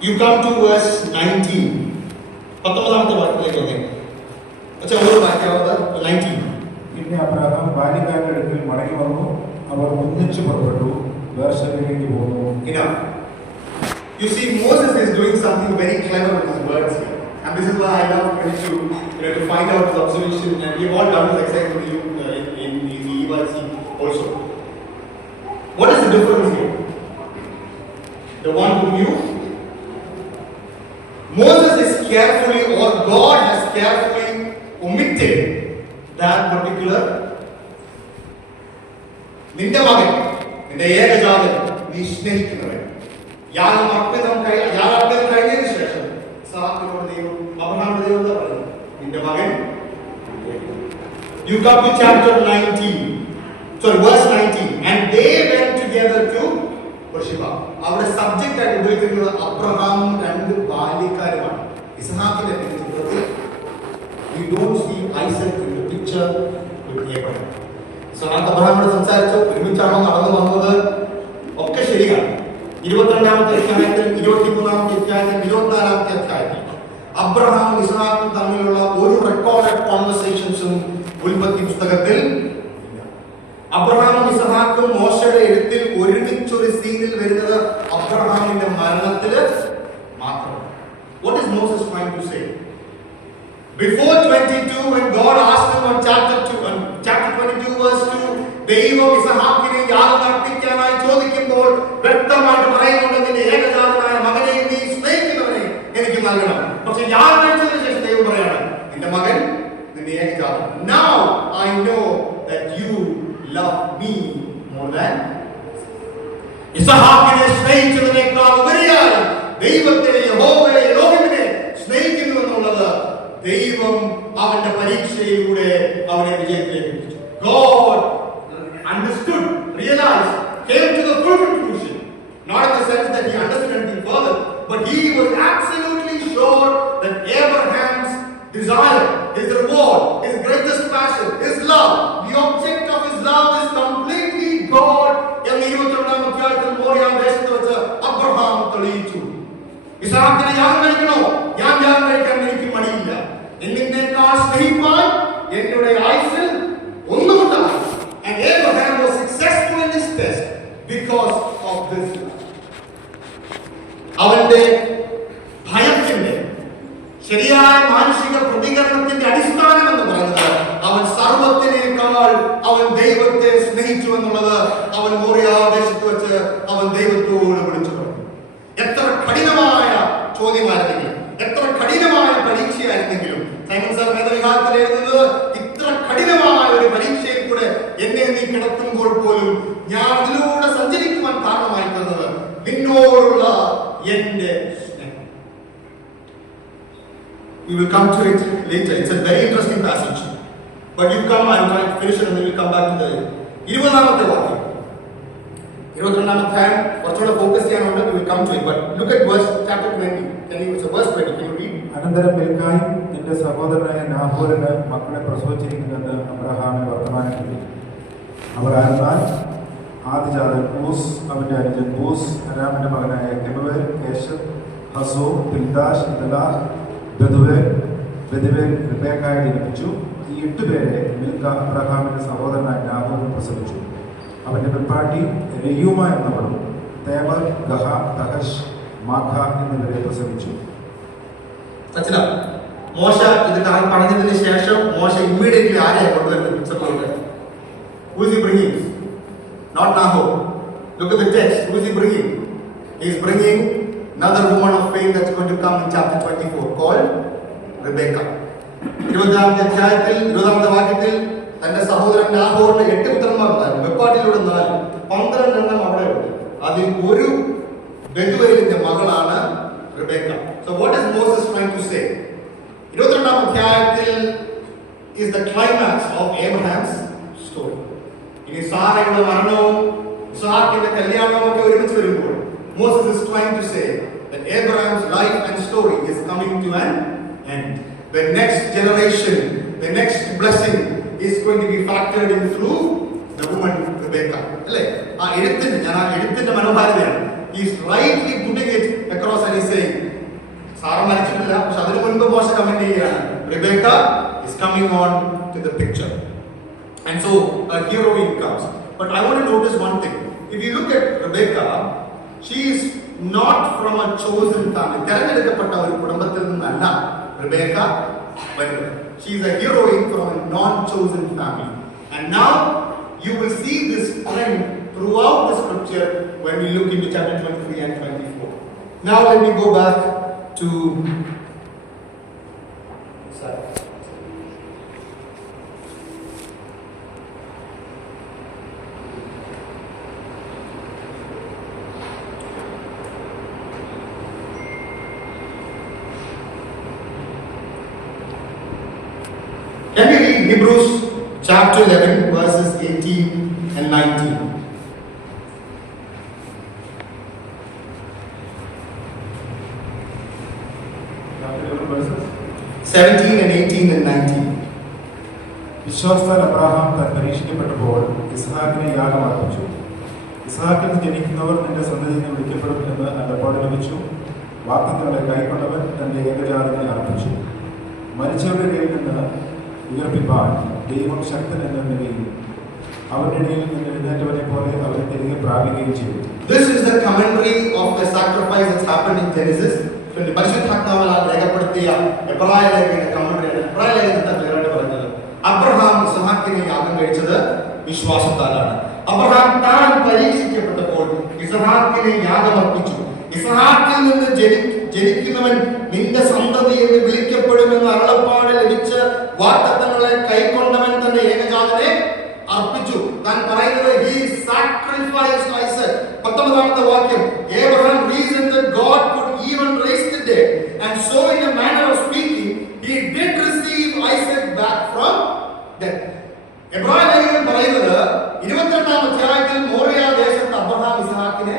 You come to verse 19. 19ാമത്തെ വാക്യത്തിലേക്ക് വന്നേക്കാം. അച്ഛാ ഒരു വാക്യാവത് 19. പിന്നെ Abraham ബാലികാരുടെ അടുക്കൽ മടങ്ങി വന്നു. അവർ ഒന്നിച്ചു പുറപ്പെട്ടു ബേർശേബയിലേക്ക് പോന്നു. You see, Moses is doing something very clever with his words here. And this is why I love to find out the observation. And we have all done this exercise in the EYC also. What is the difference here? The one who knew? Moses is carefully, or God has carefully omitted that particular നിന്റെ മകൻ, നിന്റെ ഏകജാതൻ നീ സ്നേഹിക്കുന്നവൻ. യാഗം കഴിഞ്ഞതിന് ശേഷം ഇസ്ഹാക്കിനോട് ദൈവം, അബ്രഹാമിനോട് ദൈവം എന്താ പറയുന്നത്? നിന്റെ മകൻ. You come to chapter 19. Sorry, verse 19. And they went together to Beersheba. അവിടെ സബ്ജക്റ്റ് ആയിട്ട് ഉപയോഗിക്കുന്നത് അബ്രഹാമും രണ്ട് ബാല്യക്കാരുമാണ്. ഇസ്ഹാക്കിന്റെ ചിത്രത്തിൽ you don't see Isaac in the picture with Abraham. Ishaq അബ്രഹാമിനോട് സംസാരിച്ചു, ഒരുമിച്ചാണോ നടന്നു വന്നത്? ഒക്കെ ശരിയാണ്. 22ാമത്തെ അധ്യായത്തിൽ, 23ാമത്തെ അധ്യായത്തിൽ, 24ാമത്തെ അധ്യായത്തിൽ അബ്രഹാമും ഇസ്ഹാക്കും തമ്മിലുള്ള ഒരു റെക്കോർഡഡ് കോൺവെർസേഷൻസും ഉൽപ്പത്തി പുസ്തകത്തിൽ. അബ്രഹാമും ഇസ്ഹാക്കും മോശയുടെ എഴുത്തിൽ ഒരുമിച്ചൊരു സീനിൽ വരുന്നത് അബ്രഹാമിന്റെ മരണത്തിൽ മാത്രം. What is Moses trying to say? Before 22, when God asked him on chapter 22 verse 2, ദൈവം ഇസ്ഹാക്കിനെ യാഗം അർപ്പിക്കാനായി ചോദിക്കുമ്പോൾ വ്യക്തമായിട്ട് പറയുന്നുണ്ട്, നിന്റെ ഏകജാതനായ മകനെ നീ സ്നേഹിക്കുന്നവനെ എനിക്ക് നൽകണം. പക്ഷെ യാഗം കഴിച്ചതിന് ശേഷം ദൈവം പറയാണ്, നിന്റെ മകൻ നിന്റെ ഏകജാതൻ. Now I know that you love me more than. ഇസ്ഹാക്കിനെ സ്നേഹിച്ചതിനേക്കാൾ ഉപരിയായി ദൈവത്തെ, യഹോവയെ, എലോഹിമിനെ സ്നേഹിക്കുന്നു എന്നുള്ളത് ദൈവം അവന്റെ പരീക്ഷയിലൂടെ അവനെ വിജയത്തിലേക്ക് എത്തിച്ചു. God understood, realized, came to the full conclusion, not in the sense that he understood anything further, but he was absolutely sure that Abraham's desire, his reward, his greatest passion, his love, the object of his love is completely God. എന്ന് 22ാം അധ്യായത്തിൽ മോറിയ ദേശത്ത് വെച്ച് Abraham തെളിയിച്ചു. ഇസ്ഹാക്കിനെ യാഗം കഴിക്കണോ? ഞാൻ യാഗം കഴിക്കാൻ എനിക്ക് മടിയില്ല. എന്നേക്കാൾ സ്നേഹിപ്പാൻ എന്നുടെ ആയുസ്സിൽ ഒന്നുമുണ്ടായി. And Abraham was successful in his test because of this. അവന്റെ ഭയത്തിന്റെ ശരിയായ മാനുഷിക പ്രതികരണത്തിന്റെ അടിസ്ഥാനം എന്ന് പറയുന്നത് അവൻ സർവത്തിനേക്കാൾ അവൻ ദൈവത്തെ സ്നേഹിച്ചു എന്നുള്ളത് അവൻ മോറിയാദേശത്ത് വെച്ച് അവൻ ദൈവത്തോട് വിളിച്ചു പറഞ്ഞു. എത്ര കഠിനമായ ചോദ്യമായിരുന്നെങ്കിലും, എത്ര കഠിനമായ പരീക്ഷയായിരുന്നെങ്കിലും, സൈമൺ സാർ വേദവിഹാരത്തിൽ എഴുതുന്നത്, ഇത്ര കഠിനമായ ഒരു പരീക്ഷയിൽ കൂടെ എന്നെ നീ കിടത്തുമ്പോൾ പോലും ഞാൻ അതിലൂടെ സഞ്ചരിക്കുവാൻ കാരണമായി തന്നത് നിന്നോടുള്ള എന്റെ സ്നേഹം. We will come to it later. It's a very interesting passage. But you come, I'm trying to finish it and then we'll come back to the 20ാമത്തെ വാക്യം. 22ാമത്തെ അധ്യായം കുറച്ചുകൂടെ ഫോക്കസ് ചെയ്യാനുണ്ട്. We will come to it. But look at chapter 20. It's verse 20. Can you read? അനന്തരം മിൽക്കായി നിന്റെ സഹോദരനായ നാഹോറിന് മക്കളെ പ്രസവിച്ചിരിക്കുന്നെന്ന് അബ്രഹാമിന് വർത്തമാനം കിട്ടി. അവർ ആരെന്നാൽ ആദ്യജാതൻ ഊസ്, അവന്റെ അനുജൻ ഊസ്, അരാമിന്റെ മകനായ കെമുവേൽ, കേശർ, ഹസോ, പിൽദാഷ്, ഇദലാഹ്, ബെതുവേൽ, റിബേക്കായെ ജനിപ്പിച്ചു. ഈ 8 പേരെ മിൽക്ക അബ്രഹാമിന്റെ സഹോദരനായ നാഹോറിന് പ്രസവിച്ചു. അവന്റെ വെപ്പാട്ടി രയൂമ എന്നവളും തേമർ, ഗഹ, തഹഷ്, മാഖ എന്നിവരെ പ്രസവിച്ചു. മോശ ഇത് പറഞ്ഞതിന് ശേഷം മോശ ഇമ്മീഡിയറ്റ്ലി ആരെയാ കൊണ്ടുവരുന്നത്? Who is he bringing? Not Nahor. Look at the text. Who is he bringing? He is bringing another woman of faith that's going to come in chapter 24 called Rebecca. 20ാമത്തെ അധ്യായത്തിൽ 20ാമത്തെ വാക്യത്തിൽ തന്റെ സഹോദരൻ നാഹോറിന് 8 പുത്രന്മാരുണ്ടായിരുന്നു. വെപ്പാട്ടിലൂടെ 4, 12 എണ്ണം അവിടെ ഉണ്ട്. അതിൽ ഒരു ബെതുവേലിന്റെ മകളാണ് Rebecca. So what is Moses trying to say? 22-ാം അധ്യായത്തിൽ is the climax of Abraham's story. ഇനി സാറയുടെ മരണവും ഇസ്ഹാക്കിന്റെ കല്യാണവും ഒക്കെ ഒരുമിച്ച് വരുമ്പോൾ Moses is trying to say that Abraham's life and story is coming to an end. The next generation, the next blessing is going to be factored in through the woman Rebecca. അല്ലേ? ആ എഴുത്തിന്റെ മനോഹാരിതയാണ്. He is rightly putting it across and he is saying, Sarah മരിച്ചിട്ടില്ല, പക്ഷെ അതിനു മുൻപ് മോശ comment ചെയ്യുകയാണ്, Rebecca is coming on to the picture. And so a heroine comes. But I want to notice one thing. If you look at Rebecca, she is not from a chosen family. തെരഞ്ഞെടുക്കപ്പെട്ട ഒരു കുടുംബത്തിൽ നിന്നല്ല Rebecca വരുന്നത്. She is a heroine from a non-chosen family. And now you will see this trend throughout the scripture when we look into chapter 23 and 24. Now let me go back to Can we read Hebrews chapter 11 verses 18 and 19? Chapter 11 verses 17 and 18 and 19. വിശ്വാസത്താൽ Abraham താൻ പരീക്ഷിക്കപ്പെട്ടപ്പോൾ ഇസ്ഹാക്കിനെ യാഗം അർപ്പിച്ചു. ഇസ്ഹാക്കിന് ജനിക്കുന്നവർ നിന്റെ സന്തതിയിൽ നിന്ന് വിളിക്കപ്പെടും എന്ന് അരുളപ്പാട് ലഭിച്ചു. വാഗ്ദത്തങ്ങളെ കൈക്കൊണ്ടവൻ തന്റെ ഏകജാതനെ അർപ്പിച്ചു. മരിച്ചവരുടെ ഇടയിൽ നിന്ന് ഉയർപ്പിപ്പാൻ ദൈവം ശക്തൻ എന്ന നിലയിൽ അവരുടെ ഇടയിൽ നിന്ന് എഴുന്നേറ്റവനെ പോലെ അവരെ തിരികെ പ്രാപിക്കുകയും ചെയ്തു. This is the commentary of the sacrifice that's happened in Genesis. പരിശുദ്ധാത്മാവിനാൽ രേഖപ്പെടുത്തിയ എബ്രായ ലേഖനത്തിന്റെ കമന്ററിയാണ്. എബ്രായ ലേഖനത്തെ ക്ലിയറായിട്ട് പറയുന്നത് അബ്രഹാം ഇസ്ഹാക്കിനെ യാഗം കഴിച്ചത് വിശ്വാസത്താലാണ്. അബ്രഹാം താൻ പരീക്ഷിക്കപ്പെട്ടപ്പോൾ ഇസ്ഹാക്കിനെ യാഗമർപ്പിച്ചു. ഇസ്ഹാക്കിൽ നിന്ന് ജനിക്കുന്നവൻ നിന്റെ സന്തതി എന്ന് വിളിക്കപ്പെടുമെന്ന് അരുളപ്പാട് ലഭിച്ച വാഗ്ദത്തങ്ങളെ കൈക്കൊണ്ടവൻ തന്റെ ഏകജാതനെ അർപ്പിച്ചു. താൻ പറയുന്നത് he sacrificed Isaac. 19ാമത്തെ വാക്യം, Abraham reasoned that God could even raise the dead, and so in a manner of speaking he did receive Isaac back from death. എബ്രായ ലേഖനം പറയുന്നത് 22-ാം അധ്യായത്തിൽ മോറിയ ദേശത്ത് അബ്രഹാം ഇസ്ഹാക്കിനെ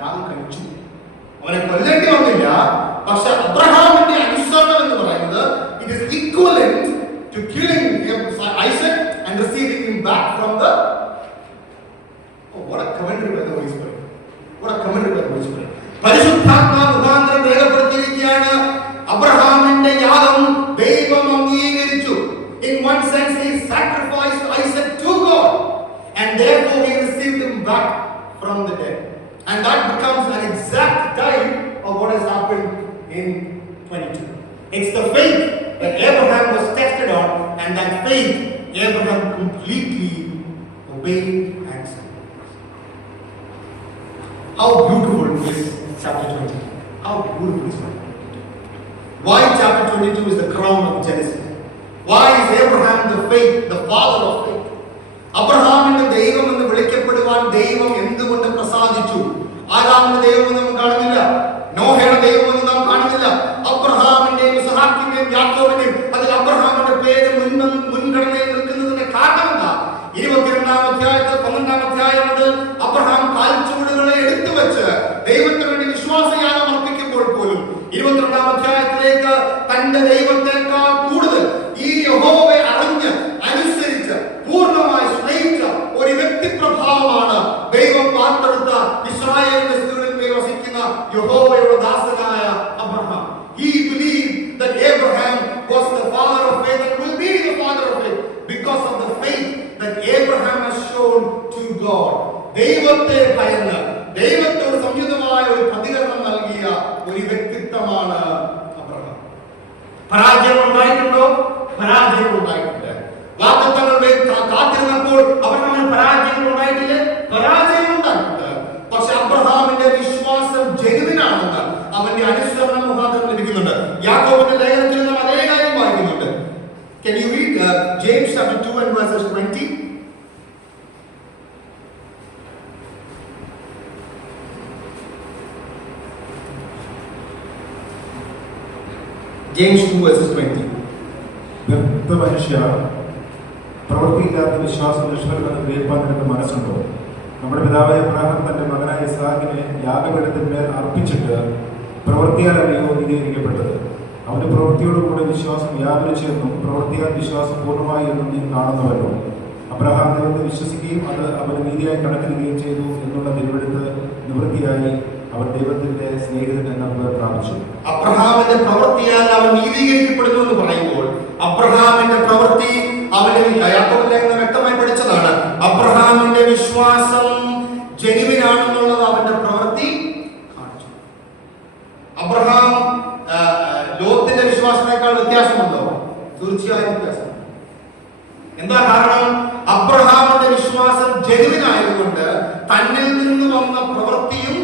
യാഗം കഴിച്ചു. അവനെ കൊല്ലേണ്ടി വന്നില്ല. പക്ഷെ അബ്രഹാമിന്റെ അനുസരണം എന്ന് പറയുന്നത് it is equivalent to killing Isaac and receiving him back from the what a commentary by the Holy Spirit. What a commentary by the Holy Spirit. പരിശുദ്ധാത്മാവ് മുഖാന്തരം രേഖപ്പെടുത്തിയിരിക്കുകയാണ്, അബ്രഹാമിന്റെ യാഗം ദൈവം അംഗീകരിച്ചു. In one sense he sacrificed Isaac to God and therefore he received him back from the dead. And that becomes an exact type of what has happened in 22. It's the faith that Abraham was tested on, and that faith Abraham completely obeyed and sacrificed. How beautiful is chapter 20? How beautiful is it? Why chapter 22 is the crown of Genesis? Why is Abraham the faith, the father of faith? അബ്രഹാമിന്റെ ദൈവം എന്ന് വിളിക്കപ്പെടുവാൻ ദൈവം എന്തുകൊണ്ട് പ്രസാദിച്ചു? ആദാമിന്റെ ദൈവം എന്ന് നാം കാണുന്നില്ല, നോഹയുടെ ദൈവം എന്ന് നാം കാണുന്നില്ല. അബ്രഹാമിന്റെയും ഇസ്ഹാക്കിന്റെയും യാക്കോബിന്റെയും അതിൽ അബ്രഹാമിന്റെ പേര് മുൻഗണനയിൽ നിൽക്കുന്നതിന്റെ കാരണം എന്താ? 22-ാം അധ്യായത്തിൽ 12-ാം അധ്യായം മുതൽ അബ്രഹാം കാൽച്ചുവടുകളെ എടുത്തു വെച്ച് ദൈവത്തിന് വേണ്ടി വിശ്വാസയാഗം അർപ്പിക്കുമ്പോൾ പോലും 22-ാം അധ്യായത്തിലേക്ക് തന്റെ ദൈവത്തെക്കാൾ കൂടുതൽ ഈ യഹോവയെ അറിഞ്ഞ് അനുസരിച്ച് പൂർണ്ണമായി സ്നേഹിച്ച ഒരു വ്യക്തിപ്രഭാവമാണ് ദൈവം വാർത്തെടുത്ത ഇസ്രായേലിന്റെ സ്ഥിതിയിൽ വസിക്കുന്ന യഹോവയുടെ ദാസനായ Abraham. He believed that Abraham was the father of faith and will be the father of faith because of the faith that Abraham has shown to God. ദൈവത്തെ ഭയന്ന് ദൈവത്തോട് സംയുതമായ ഒരു പ്രതികരണം നൽകിയ ഒരു വ്യക്തിത്വമാണ് അബ്രഹാം. പരാജയം ഉണ്ടായിട്ടുണ്ടോ? പരാജയം ഉണ്ടായിട്ടുണ്ട്. വാഗ്ദത്തങ്ങൾ കാത്തിരുന്നപ്പോൾ അബ്രഹാമിന് പരാജയം ഉണ്ടായിട്ടില്ലേ? പരാജയം ഉണ്ടായിട്ടുണ്ട്. പക്ഷെ അബ്രഹാമിന്റെ വിശ്വാസം ജനുവിനാണെന്ന് അവന്റെ അനുസരണം മുഖാന്തരം ലഭിക്കുന്നുണ്ട്. യാക്കോബിന്റെ ലേഖനത്തിൽ നാം അതേ കാര്യം വായിക്കുന്നുണ്ട്. Can you read James chapter 2 and verses 20? James 2 verses 20. വ്യക്ത മനുഷ്യ, പ്രവൃത്തിയില്ലാത്ത വിശ്വാസം നിഷ്ഫലമെന്ന് ഗ്രഹിപ്പാൻ നിനക്ക് മനസ്സുണ്ടോ? നമ്മുടെ പിതാവായ അബ്രഹാം തന്റെ മകനായ ഇസ്ഹാക്കിനെ യാഗപീഠത്തിന്മേൽ അർപ്പിച്ചിട്ട് പ്രവൃത്തിയാലല്ലയോ നീതീകരിക്കപ്പെട്ടത്. അവന്റെ പ്രവൃത്തിയോടുകൂടെ വിശ്വാസം വ്യാപരിച്ചെന്നും പ്രവൃത്തിയാൽ വിശ്വാസം പൂർണ്ണമായി എന്നും നീ കാണുന്നുവല്ലോ. അബ്രഹാം ദൈവത്തെ വിശ്വസിക്കുകയും അത് അവന് നീതിയായി കണക്കിടുകയും ചെയ്തു എന്നുള്ള തിരുവെടുത്ത് നിവൃത്തിയായി അവർ ദൈവത്തിന്റെ സ്നേഹിതൻ എന്ന പേർ പ്രാപിച്ചു. അബ്രഹാമിന്റെ പ്രവൃത്തിയാൽ അവൻ നീതീകരിക്കപ്പെടുന്നു എന്ന് പറയുമ്പോൾ അബ്രഹാമിന്റെ പ്രവൃത്തി അവന് യാക്കോബിൽ ലേഖനം വ്യക്തമായി പഠിച്ചതാണ്. അബ്രഹാമിന്റെ വിശ്വാസം ജെനുവിനാണെന്നുള്ളത് അവന്റെ പ്രവൃത്തി കാണിച്ചു. അബ്രഹാം ലോത്തിന്റെ വിശ്വാസത്തെക്കാൾ വ്യത്യാസമുണ്ടോ? തീർച്ചയായും വ്യത്യാസം. എന്താ കാരണം? അബ്രഹാമിന്റെ വിശ്വാസം ജെനുവിനായതുകൊണ്ട് തന്നിൽ നിന്ന് വന്ന പ്രവൃത്തിയും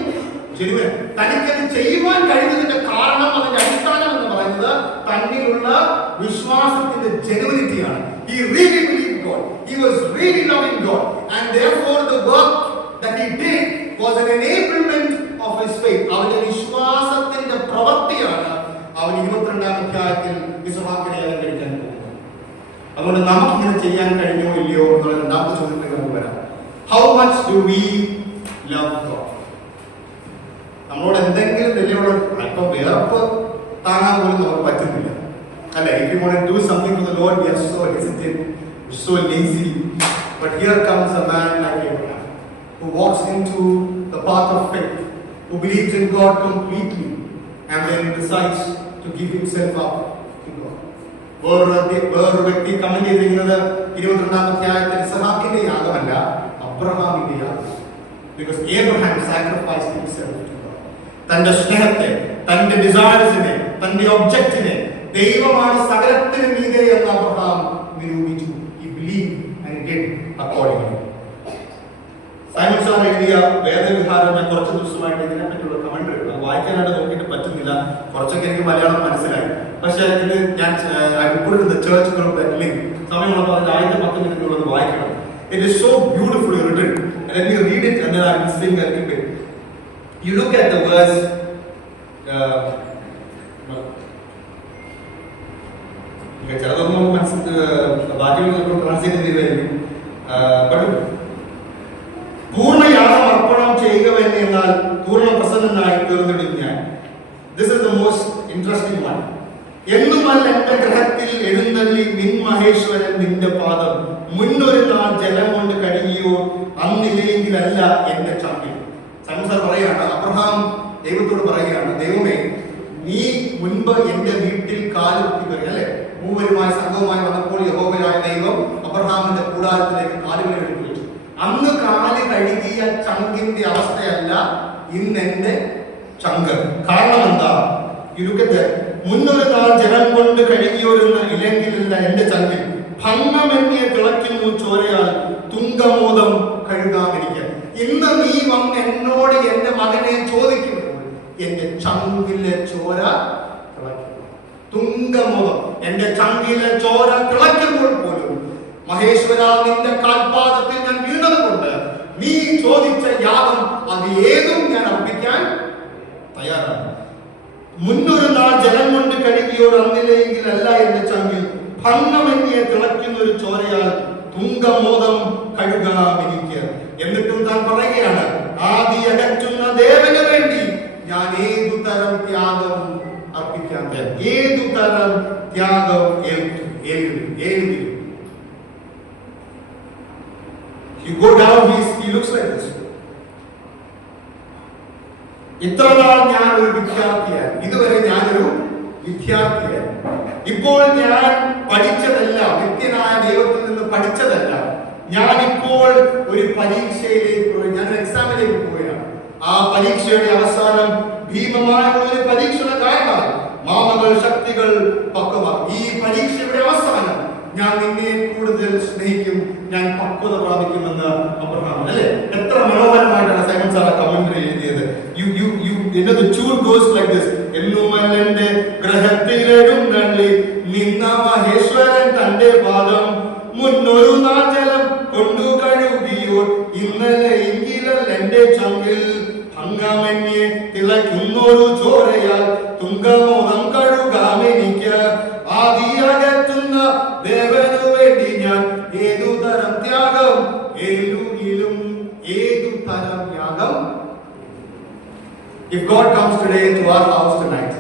ജെനുവിൻ. തനിക്കത് ചെയ്യുവാൻ കഴിയുന്നതിന്റെ കാരണം, അതിന്റെ അടിസ്ഥാനം എന്ന് പറയുന്നത് തന്നിലുള്ള വിശ്വാസത്തിന്റെ ജെനുവിനിറ്റിയാണ്. He really believed God. He was really loving God, and therefore the work that he did was an enablement of his faith. അവന്റെ വിശ്വാസത്തിന്റെ പ്രവൃത്തിയാണ് അവൻ 22-ാം അധ്യായത്തിൽ ഇസ്ഹാക്കിനെ അലങ്കരിക്കാൻ പോകുന്നത്. അതുകൊണ്ട് നമുക്കിങ്ങനെ ചെയ്യാൻ കഴിഞ്ഞോ ഇല്ലയോ എന്നുള്ള രണ്ടാമത്തെ ചോദ്യത്തിലേക്ക് നമുക്ക് വരാം. How much do we love God? നമ്മളോട് എന്തെങ്കിലും വലിയോട് അല്പം വേർപ്പ് താങ്ങാൻ പോലും നമുക്ക് പറ്റുന്നില്ല, അല്ലെ? If you want to do something for the Lord, we are so hesitant, so lazy. But here comes a man like Abraham, who walks into the path of faith, who believes in God completely, and then decides to give himself up to God. വേറൊരു വ്യക്തി comment ചെയ്തിരിക്കുന്നത് 22-ാം അധ്യായത്തിൽ ഇസ്ഹാക്കിന്റെ യാഗമല്ല, അബ്രഹാമിന്റെ യാഗം. Because Abraham sacrificed himself to God. തന്റെ സ്നേഹത്തെ, തന്റെ ഡിസൈർസിനെ, തന്റെ ഒബ്ജക്റ്റിനെ ദൈവമാണ് സകലത്തിനും മീതെ എന്ന് അബ്രഹാം നിരൂപിച്ചു. He believed and did accordingly. Simon sir എഴുതിയ വേദവിഹാരം ഞാൻ കുറച്ച് ദിവസമായിട്ട് ഇതിനെ പറ്റിയുള്ള കമന്ററികൾ വായിക്കാനായിട്ട് നോക്കിയിട്ട് പറ്റുന്നില്ല. കുറച്ചൊക്കെ എനിക്ക് മലയാളം മനസ്സിലായി. പക്ഷെ ഇത് ഞാൻ ചേർച്ച് ഗ്രൂപ്പ് ലിങ്ക് സമയമുള്ളപ്പോൾ അതിന്റെ 10 മിനിറ്റുള്ളത് വായിക്കണം. It is so beautifully written. And let me read it and then I will sing a little bit. You look at the verse. ചിലതൊന്നും ബാക്കിയുള്ള ട്രാൻസ്ലേറ്റ് ചെയ്തായിരിക്കും. പൂർണ്ണയാഗം അർപ്പണം ചെയ്യുക എന്നാൽ പൂർണ്ണ പ്രസന്നനായി തീർന്നിടും ഞാൻ. This is the most interesting one. എന്നുമല്ല എന്റെ ഗ്രഹത്തിൽ എഴുന്നള്ളി നിൻ മഹേശ്വരൻ നിന്റെ പാദം മുന്നൊരു നാൾ ജലം കൊണ്ട് കഴുകിയോ അന്നില്ലെങ്കിലല്ല എന്റെ ചമ്പിൽ. സംസാർ പറയാണ്, അബ്രഹാം ദൈവത്തോട് പറയുകയാണ്, ദൈവമേ, നീ മുൻപ് എന്റെ വീട്ടിൽ കാലുകുത്തി വരിക, അല്ലെ? മൂവരുമായി സംഘവുമായി വന്നപ്പോൾ യഹോവയായ ദൈവം അബ്രഹാമിന്റെ കൂടാരത്തിലേക്ക് കാലുകൾ എടുത്തു വെച്ചു. അന്ന് കാല് കഴുകിയ ചങ്കിന്റെ അവസ്ഥയല്ല ഇന്ന് എന്റെ ചങ്ക്. കാരണം എന്താ? ഇരുക്കത്തെ മുന്നൊരു നാൾ ജലം കൊണ്ട് കഴുകിയൊരുന്ന ഇല്ലെങ്കിലല്ല എന്റെ ചങ്കിൽ ഭംഗമെന്നിയെ തിളയ്ക്കുന്നു ചോരയാൽ തുങ്കമോദം കഴുകാതിരിക്കാൻ. ഇന്ന് നീ വന്ന് എന്നോട് എന്റെ മകനെ ചോദിക്കുമ്പോൾ എന്റെ ചങ്കിലെ ചോര തിളയ്ക്കുന്നു. തുങ്കമോദം, എന്റെ ചങ്കിലെ ചോര തിളയ്ക്കുമ്പോൾ പോലും മഹേശ്വര നിന്റെ കാൽപാദത്തിൽ ഞാൻ വീണത് കൊണ്ട് നീ ചോദിച്ച യാഗം അത് ഏതും ഞാൻ അർപ്പിക്കാൻ തയ്യാറാണ്. മുന്നൊരു നാൾ ജലം കൊണ്ട് കഴുകിയോട് അന്നില്ലെങ്കിൽ അല്ല എന്റെ ചങ്കിൽ ഭംഗമെന്നിയെ തിളയ്ക്കുന്ന ഒരു ചോരയാൽ തുങ്കമോദം കഴുകാമെനിക്ക്. എന്നിട്ടും താൻ പറയുകയാണ്, ആദി അകറ്റുന്ന ദേവന് വേണ്ടി ഞാൻ ഏതു തരം ത്യാഗം അർപ്പിക്കാൻ, ഏതു തരം ത്യാഗം ഏൽക്കും. You go down, he looks like this. ഇത്ര നാൾ ഞാൻ ഒരു വിദ്യാർത്ഥിയാണ്, ഇതുവരെ ഞാനൊരു വിദ്യാർത്ഥിയാണ്. ഇപ്പോൾ ഞാൻ പഠിച്ചതല്ല, നിത്യനായ ദൈവത്തിൽ നിന്ന് പഠിച്ചതല്ല. ഞാനിപ്പോൾ ഒരു പരീക്ഷയിലേക്ക് പോയി, ഞാനൊരു എക്സാമിലേക്ക് പോവുകയാണ്. ആ പരീക്ഷയുടെ അവസാനം ഭീമമായ ഒരു പരീക്ഷയുടെ കാരണം മാമകൾ ശക്തികൾ പക്വത. ഈ പരീക്ഷയുടെ അവസാനം ഞാൻ നിന്നെ കൂടുതൽ സ്നേഹിക്കും, ഞാൻ പക്വത പ്രാപിക്കുമെന്ന് അബ്രഹാം, അല്ലെ? എത്ര മനോഹരമായിട്ടാണ് സൈമൺ സാർ കമന്ററി എഴുതിയത്. The tune goes like this. എന്നുമല്ലെന്റെ ഗ്രഹത്തിലെഴുന്നള്ളി നിന്ന മഹേശ്വരൻ തന്റെ പാദം മുന്നൊരു നാൾ ജലം കൊണ്ടു കഴുകിയോ ഇന്നലെ എങ്കിലൽ എന്റെ ചങ്കിൽ ഭംഗമെന്നിയെ തിളയ്ക്കുന്നൊരു ചോരയാൽ തുങ്കമോദം കഴുകാമെനിക്ക്. ആദിയകറ്റുന്ന If God comes today to our house tonight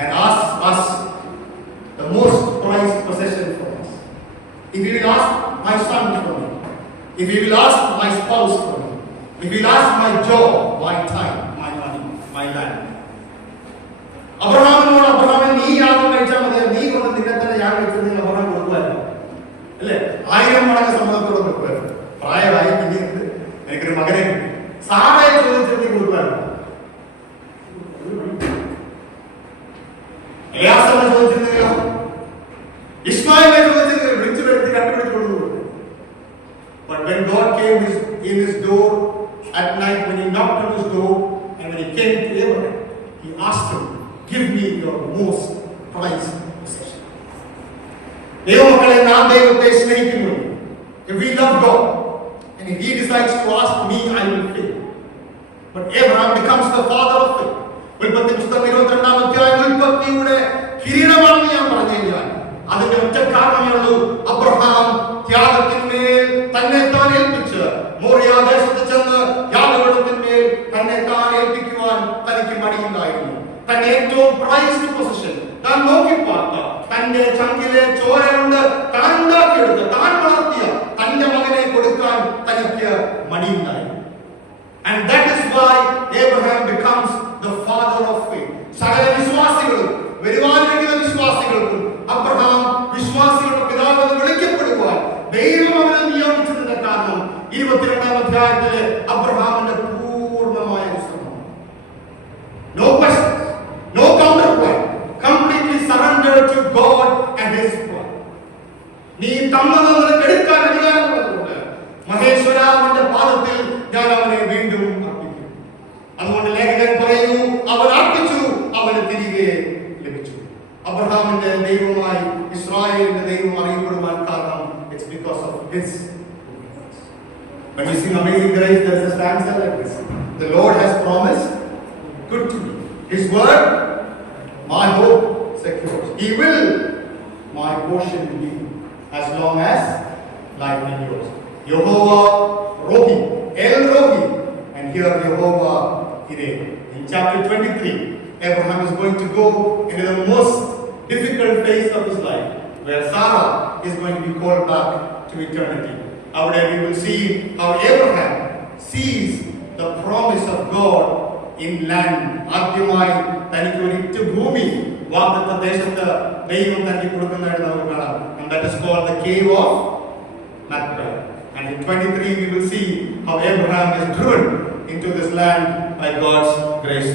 and asks us the most prized possession from us, if He will ask my son for me, if He will ask my spouse for me, if He will ask my job, my time, my money, my land, അബ്രഹാമിനോട് അബ്രഹാമിന് നീ യാഗം കഴിച്ചാൽ മതി, നീ കൊണ്ട് നിന്നെ തന്നെ യാഗം കഴിച്ചത് അബ്രഹാം കൊടുക്കുമായിരുന്നു അല്ലേ? 1000 മടങ്ങ് സമ്മതത്തോടെ കൊടുക്കുമായിരുന്നു. പ്രായമായി പിന്നീട് എനിക്കൊരു മകനെ സാറയെ ചോദിച്ചിട്ട് നീ കൊടുക്കുമായിരുന്നു. എലിയാസറിനെ ചോദിച്ചിരുന്നെങ്കിലോ, ഇസ്മായിലിനെ ചോദിച്ചിരുന്നെങ്കിൽ വിളിച്ചു വരുത്തി കണ്ടുപിടിച്ചു കൊടുത്തു. But when God came in his door at night, when He knocked on his door, and when He came to Abraham, He asked him, give me your most prized possession. ദൈവമക്കളെ, നാം ദൈവത്തെ സ്നേഹിക്കുന്നു. If we love God and if He decides to ask me, I will fail. But Abraham becomes the father of faith. ഉൽപ്പത്തി പുസ്തകം 22-ാം അധ്യായം ഉൽപ്പത്തിയുടെ കിരീടമാണെന്ന് ഞാൻ പറഞ്ഞു കഴിഞ്ഞാൽ അതിന്റെ ഒറ്റ കാരണമേ ഉള്ളൂ. അബ്രഹാം ത്യാഗത്തിന്മേൽ തന്നെ താൻ ഏൽപ്പിച്ച് മോറിയ ദേശത്ത് ചെന്ന് യാഗപീഠത്തിന്മേൽ തന്നെ താൻ ഏൽപ്പിക്കുവാൻ തനിക്ക് മടിയില്ലായിരുന്നു. തന്റെ ഏറ്റവും പ്രൈസ്ഡ് പൊസിഷൻ താൻ നോക്കിപ്പാർത്ത, തന്റെ ചങ്കിലെ ചോര കൊണ്ട് താൻ ഉണ്ടാക്കിയെടുത്ത് താൻ വളർത്തിയ തന്റെ മകനെ കൊടുക്കാൻ തനിക്ക് മടിയില്ലായിരുന്നു. And that is why Abraham becomes the father of faith. സകല വിശ്വാസികളും വരുവാനിരിക്കുന്ന വിശ്വാസികൾക്കും അബ്രഹാം വിശ്വാസികളുടെ പിതാവ് എന്ന് വിളിക്കപ്പെടുവാൻ ദൈവം അവനെ നിയോഗിച്ചതിന്റെ കാരണം 22-ാം അധ്യായത്തിലെ അബ്രഹാമിന്റെ പൂർണ്ണമായ വിശ്വാസം. No questions, no counterpoint, completely surrendered to God and His plan. നീ തന്നത് നിനക്ക് എടുക്കാൻ അധികാരമുള്ളതുകൊണ്ട് മഹേശ്വരാവിന്റെ പാദത്തിൽ ഞാൻ അവനെ വീണ്ടും അർപ്പിക്കും. അതുകൊണ്ട് ലേഖകൻ പറയുന്നു, അവൻ അർപ്പിച്ചു, അവന് തിരികെ ലഭിച്ചു. അബ്രഹാമിന്റെ ദൈവമായി ഇസ്രായേലിന്റെ ദൈവം അറിയപ്പെടുവാൻ കാരണം it's because of his obedience. When we sing Amazing Grace, there is a stanza like this: the Lord has promised good to me. His word, my hope secures. He will my portion be as long as life endures. Jehovah Rohi, El Rohi, and here Jehovah Jireh. In chapter 23, Abraham is going to go into the most difficult phase of his life, where Sarah is going to be called back to eternity. Out there we will see how Abraham sees the promise of God in land. ആദ്യമായി തനിക്ക് ഒരു ഭൂമി വാഗ്ദത്ത ദേശത്ത് ദൈവം തനിക്ക് കൊടുക്കുന്നതായിട്ട് നമുക്ക് കാണാം. And that is called the cave of Macpela. And in 23 we will see how Abraham is driven into this land by God's grace.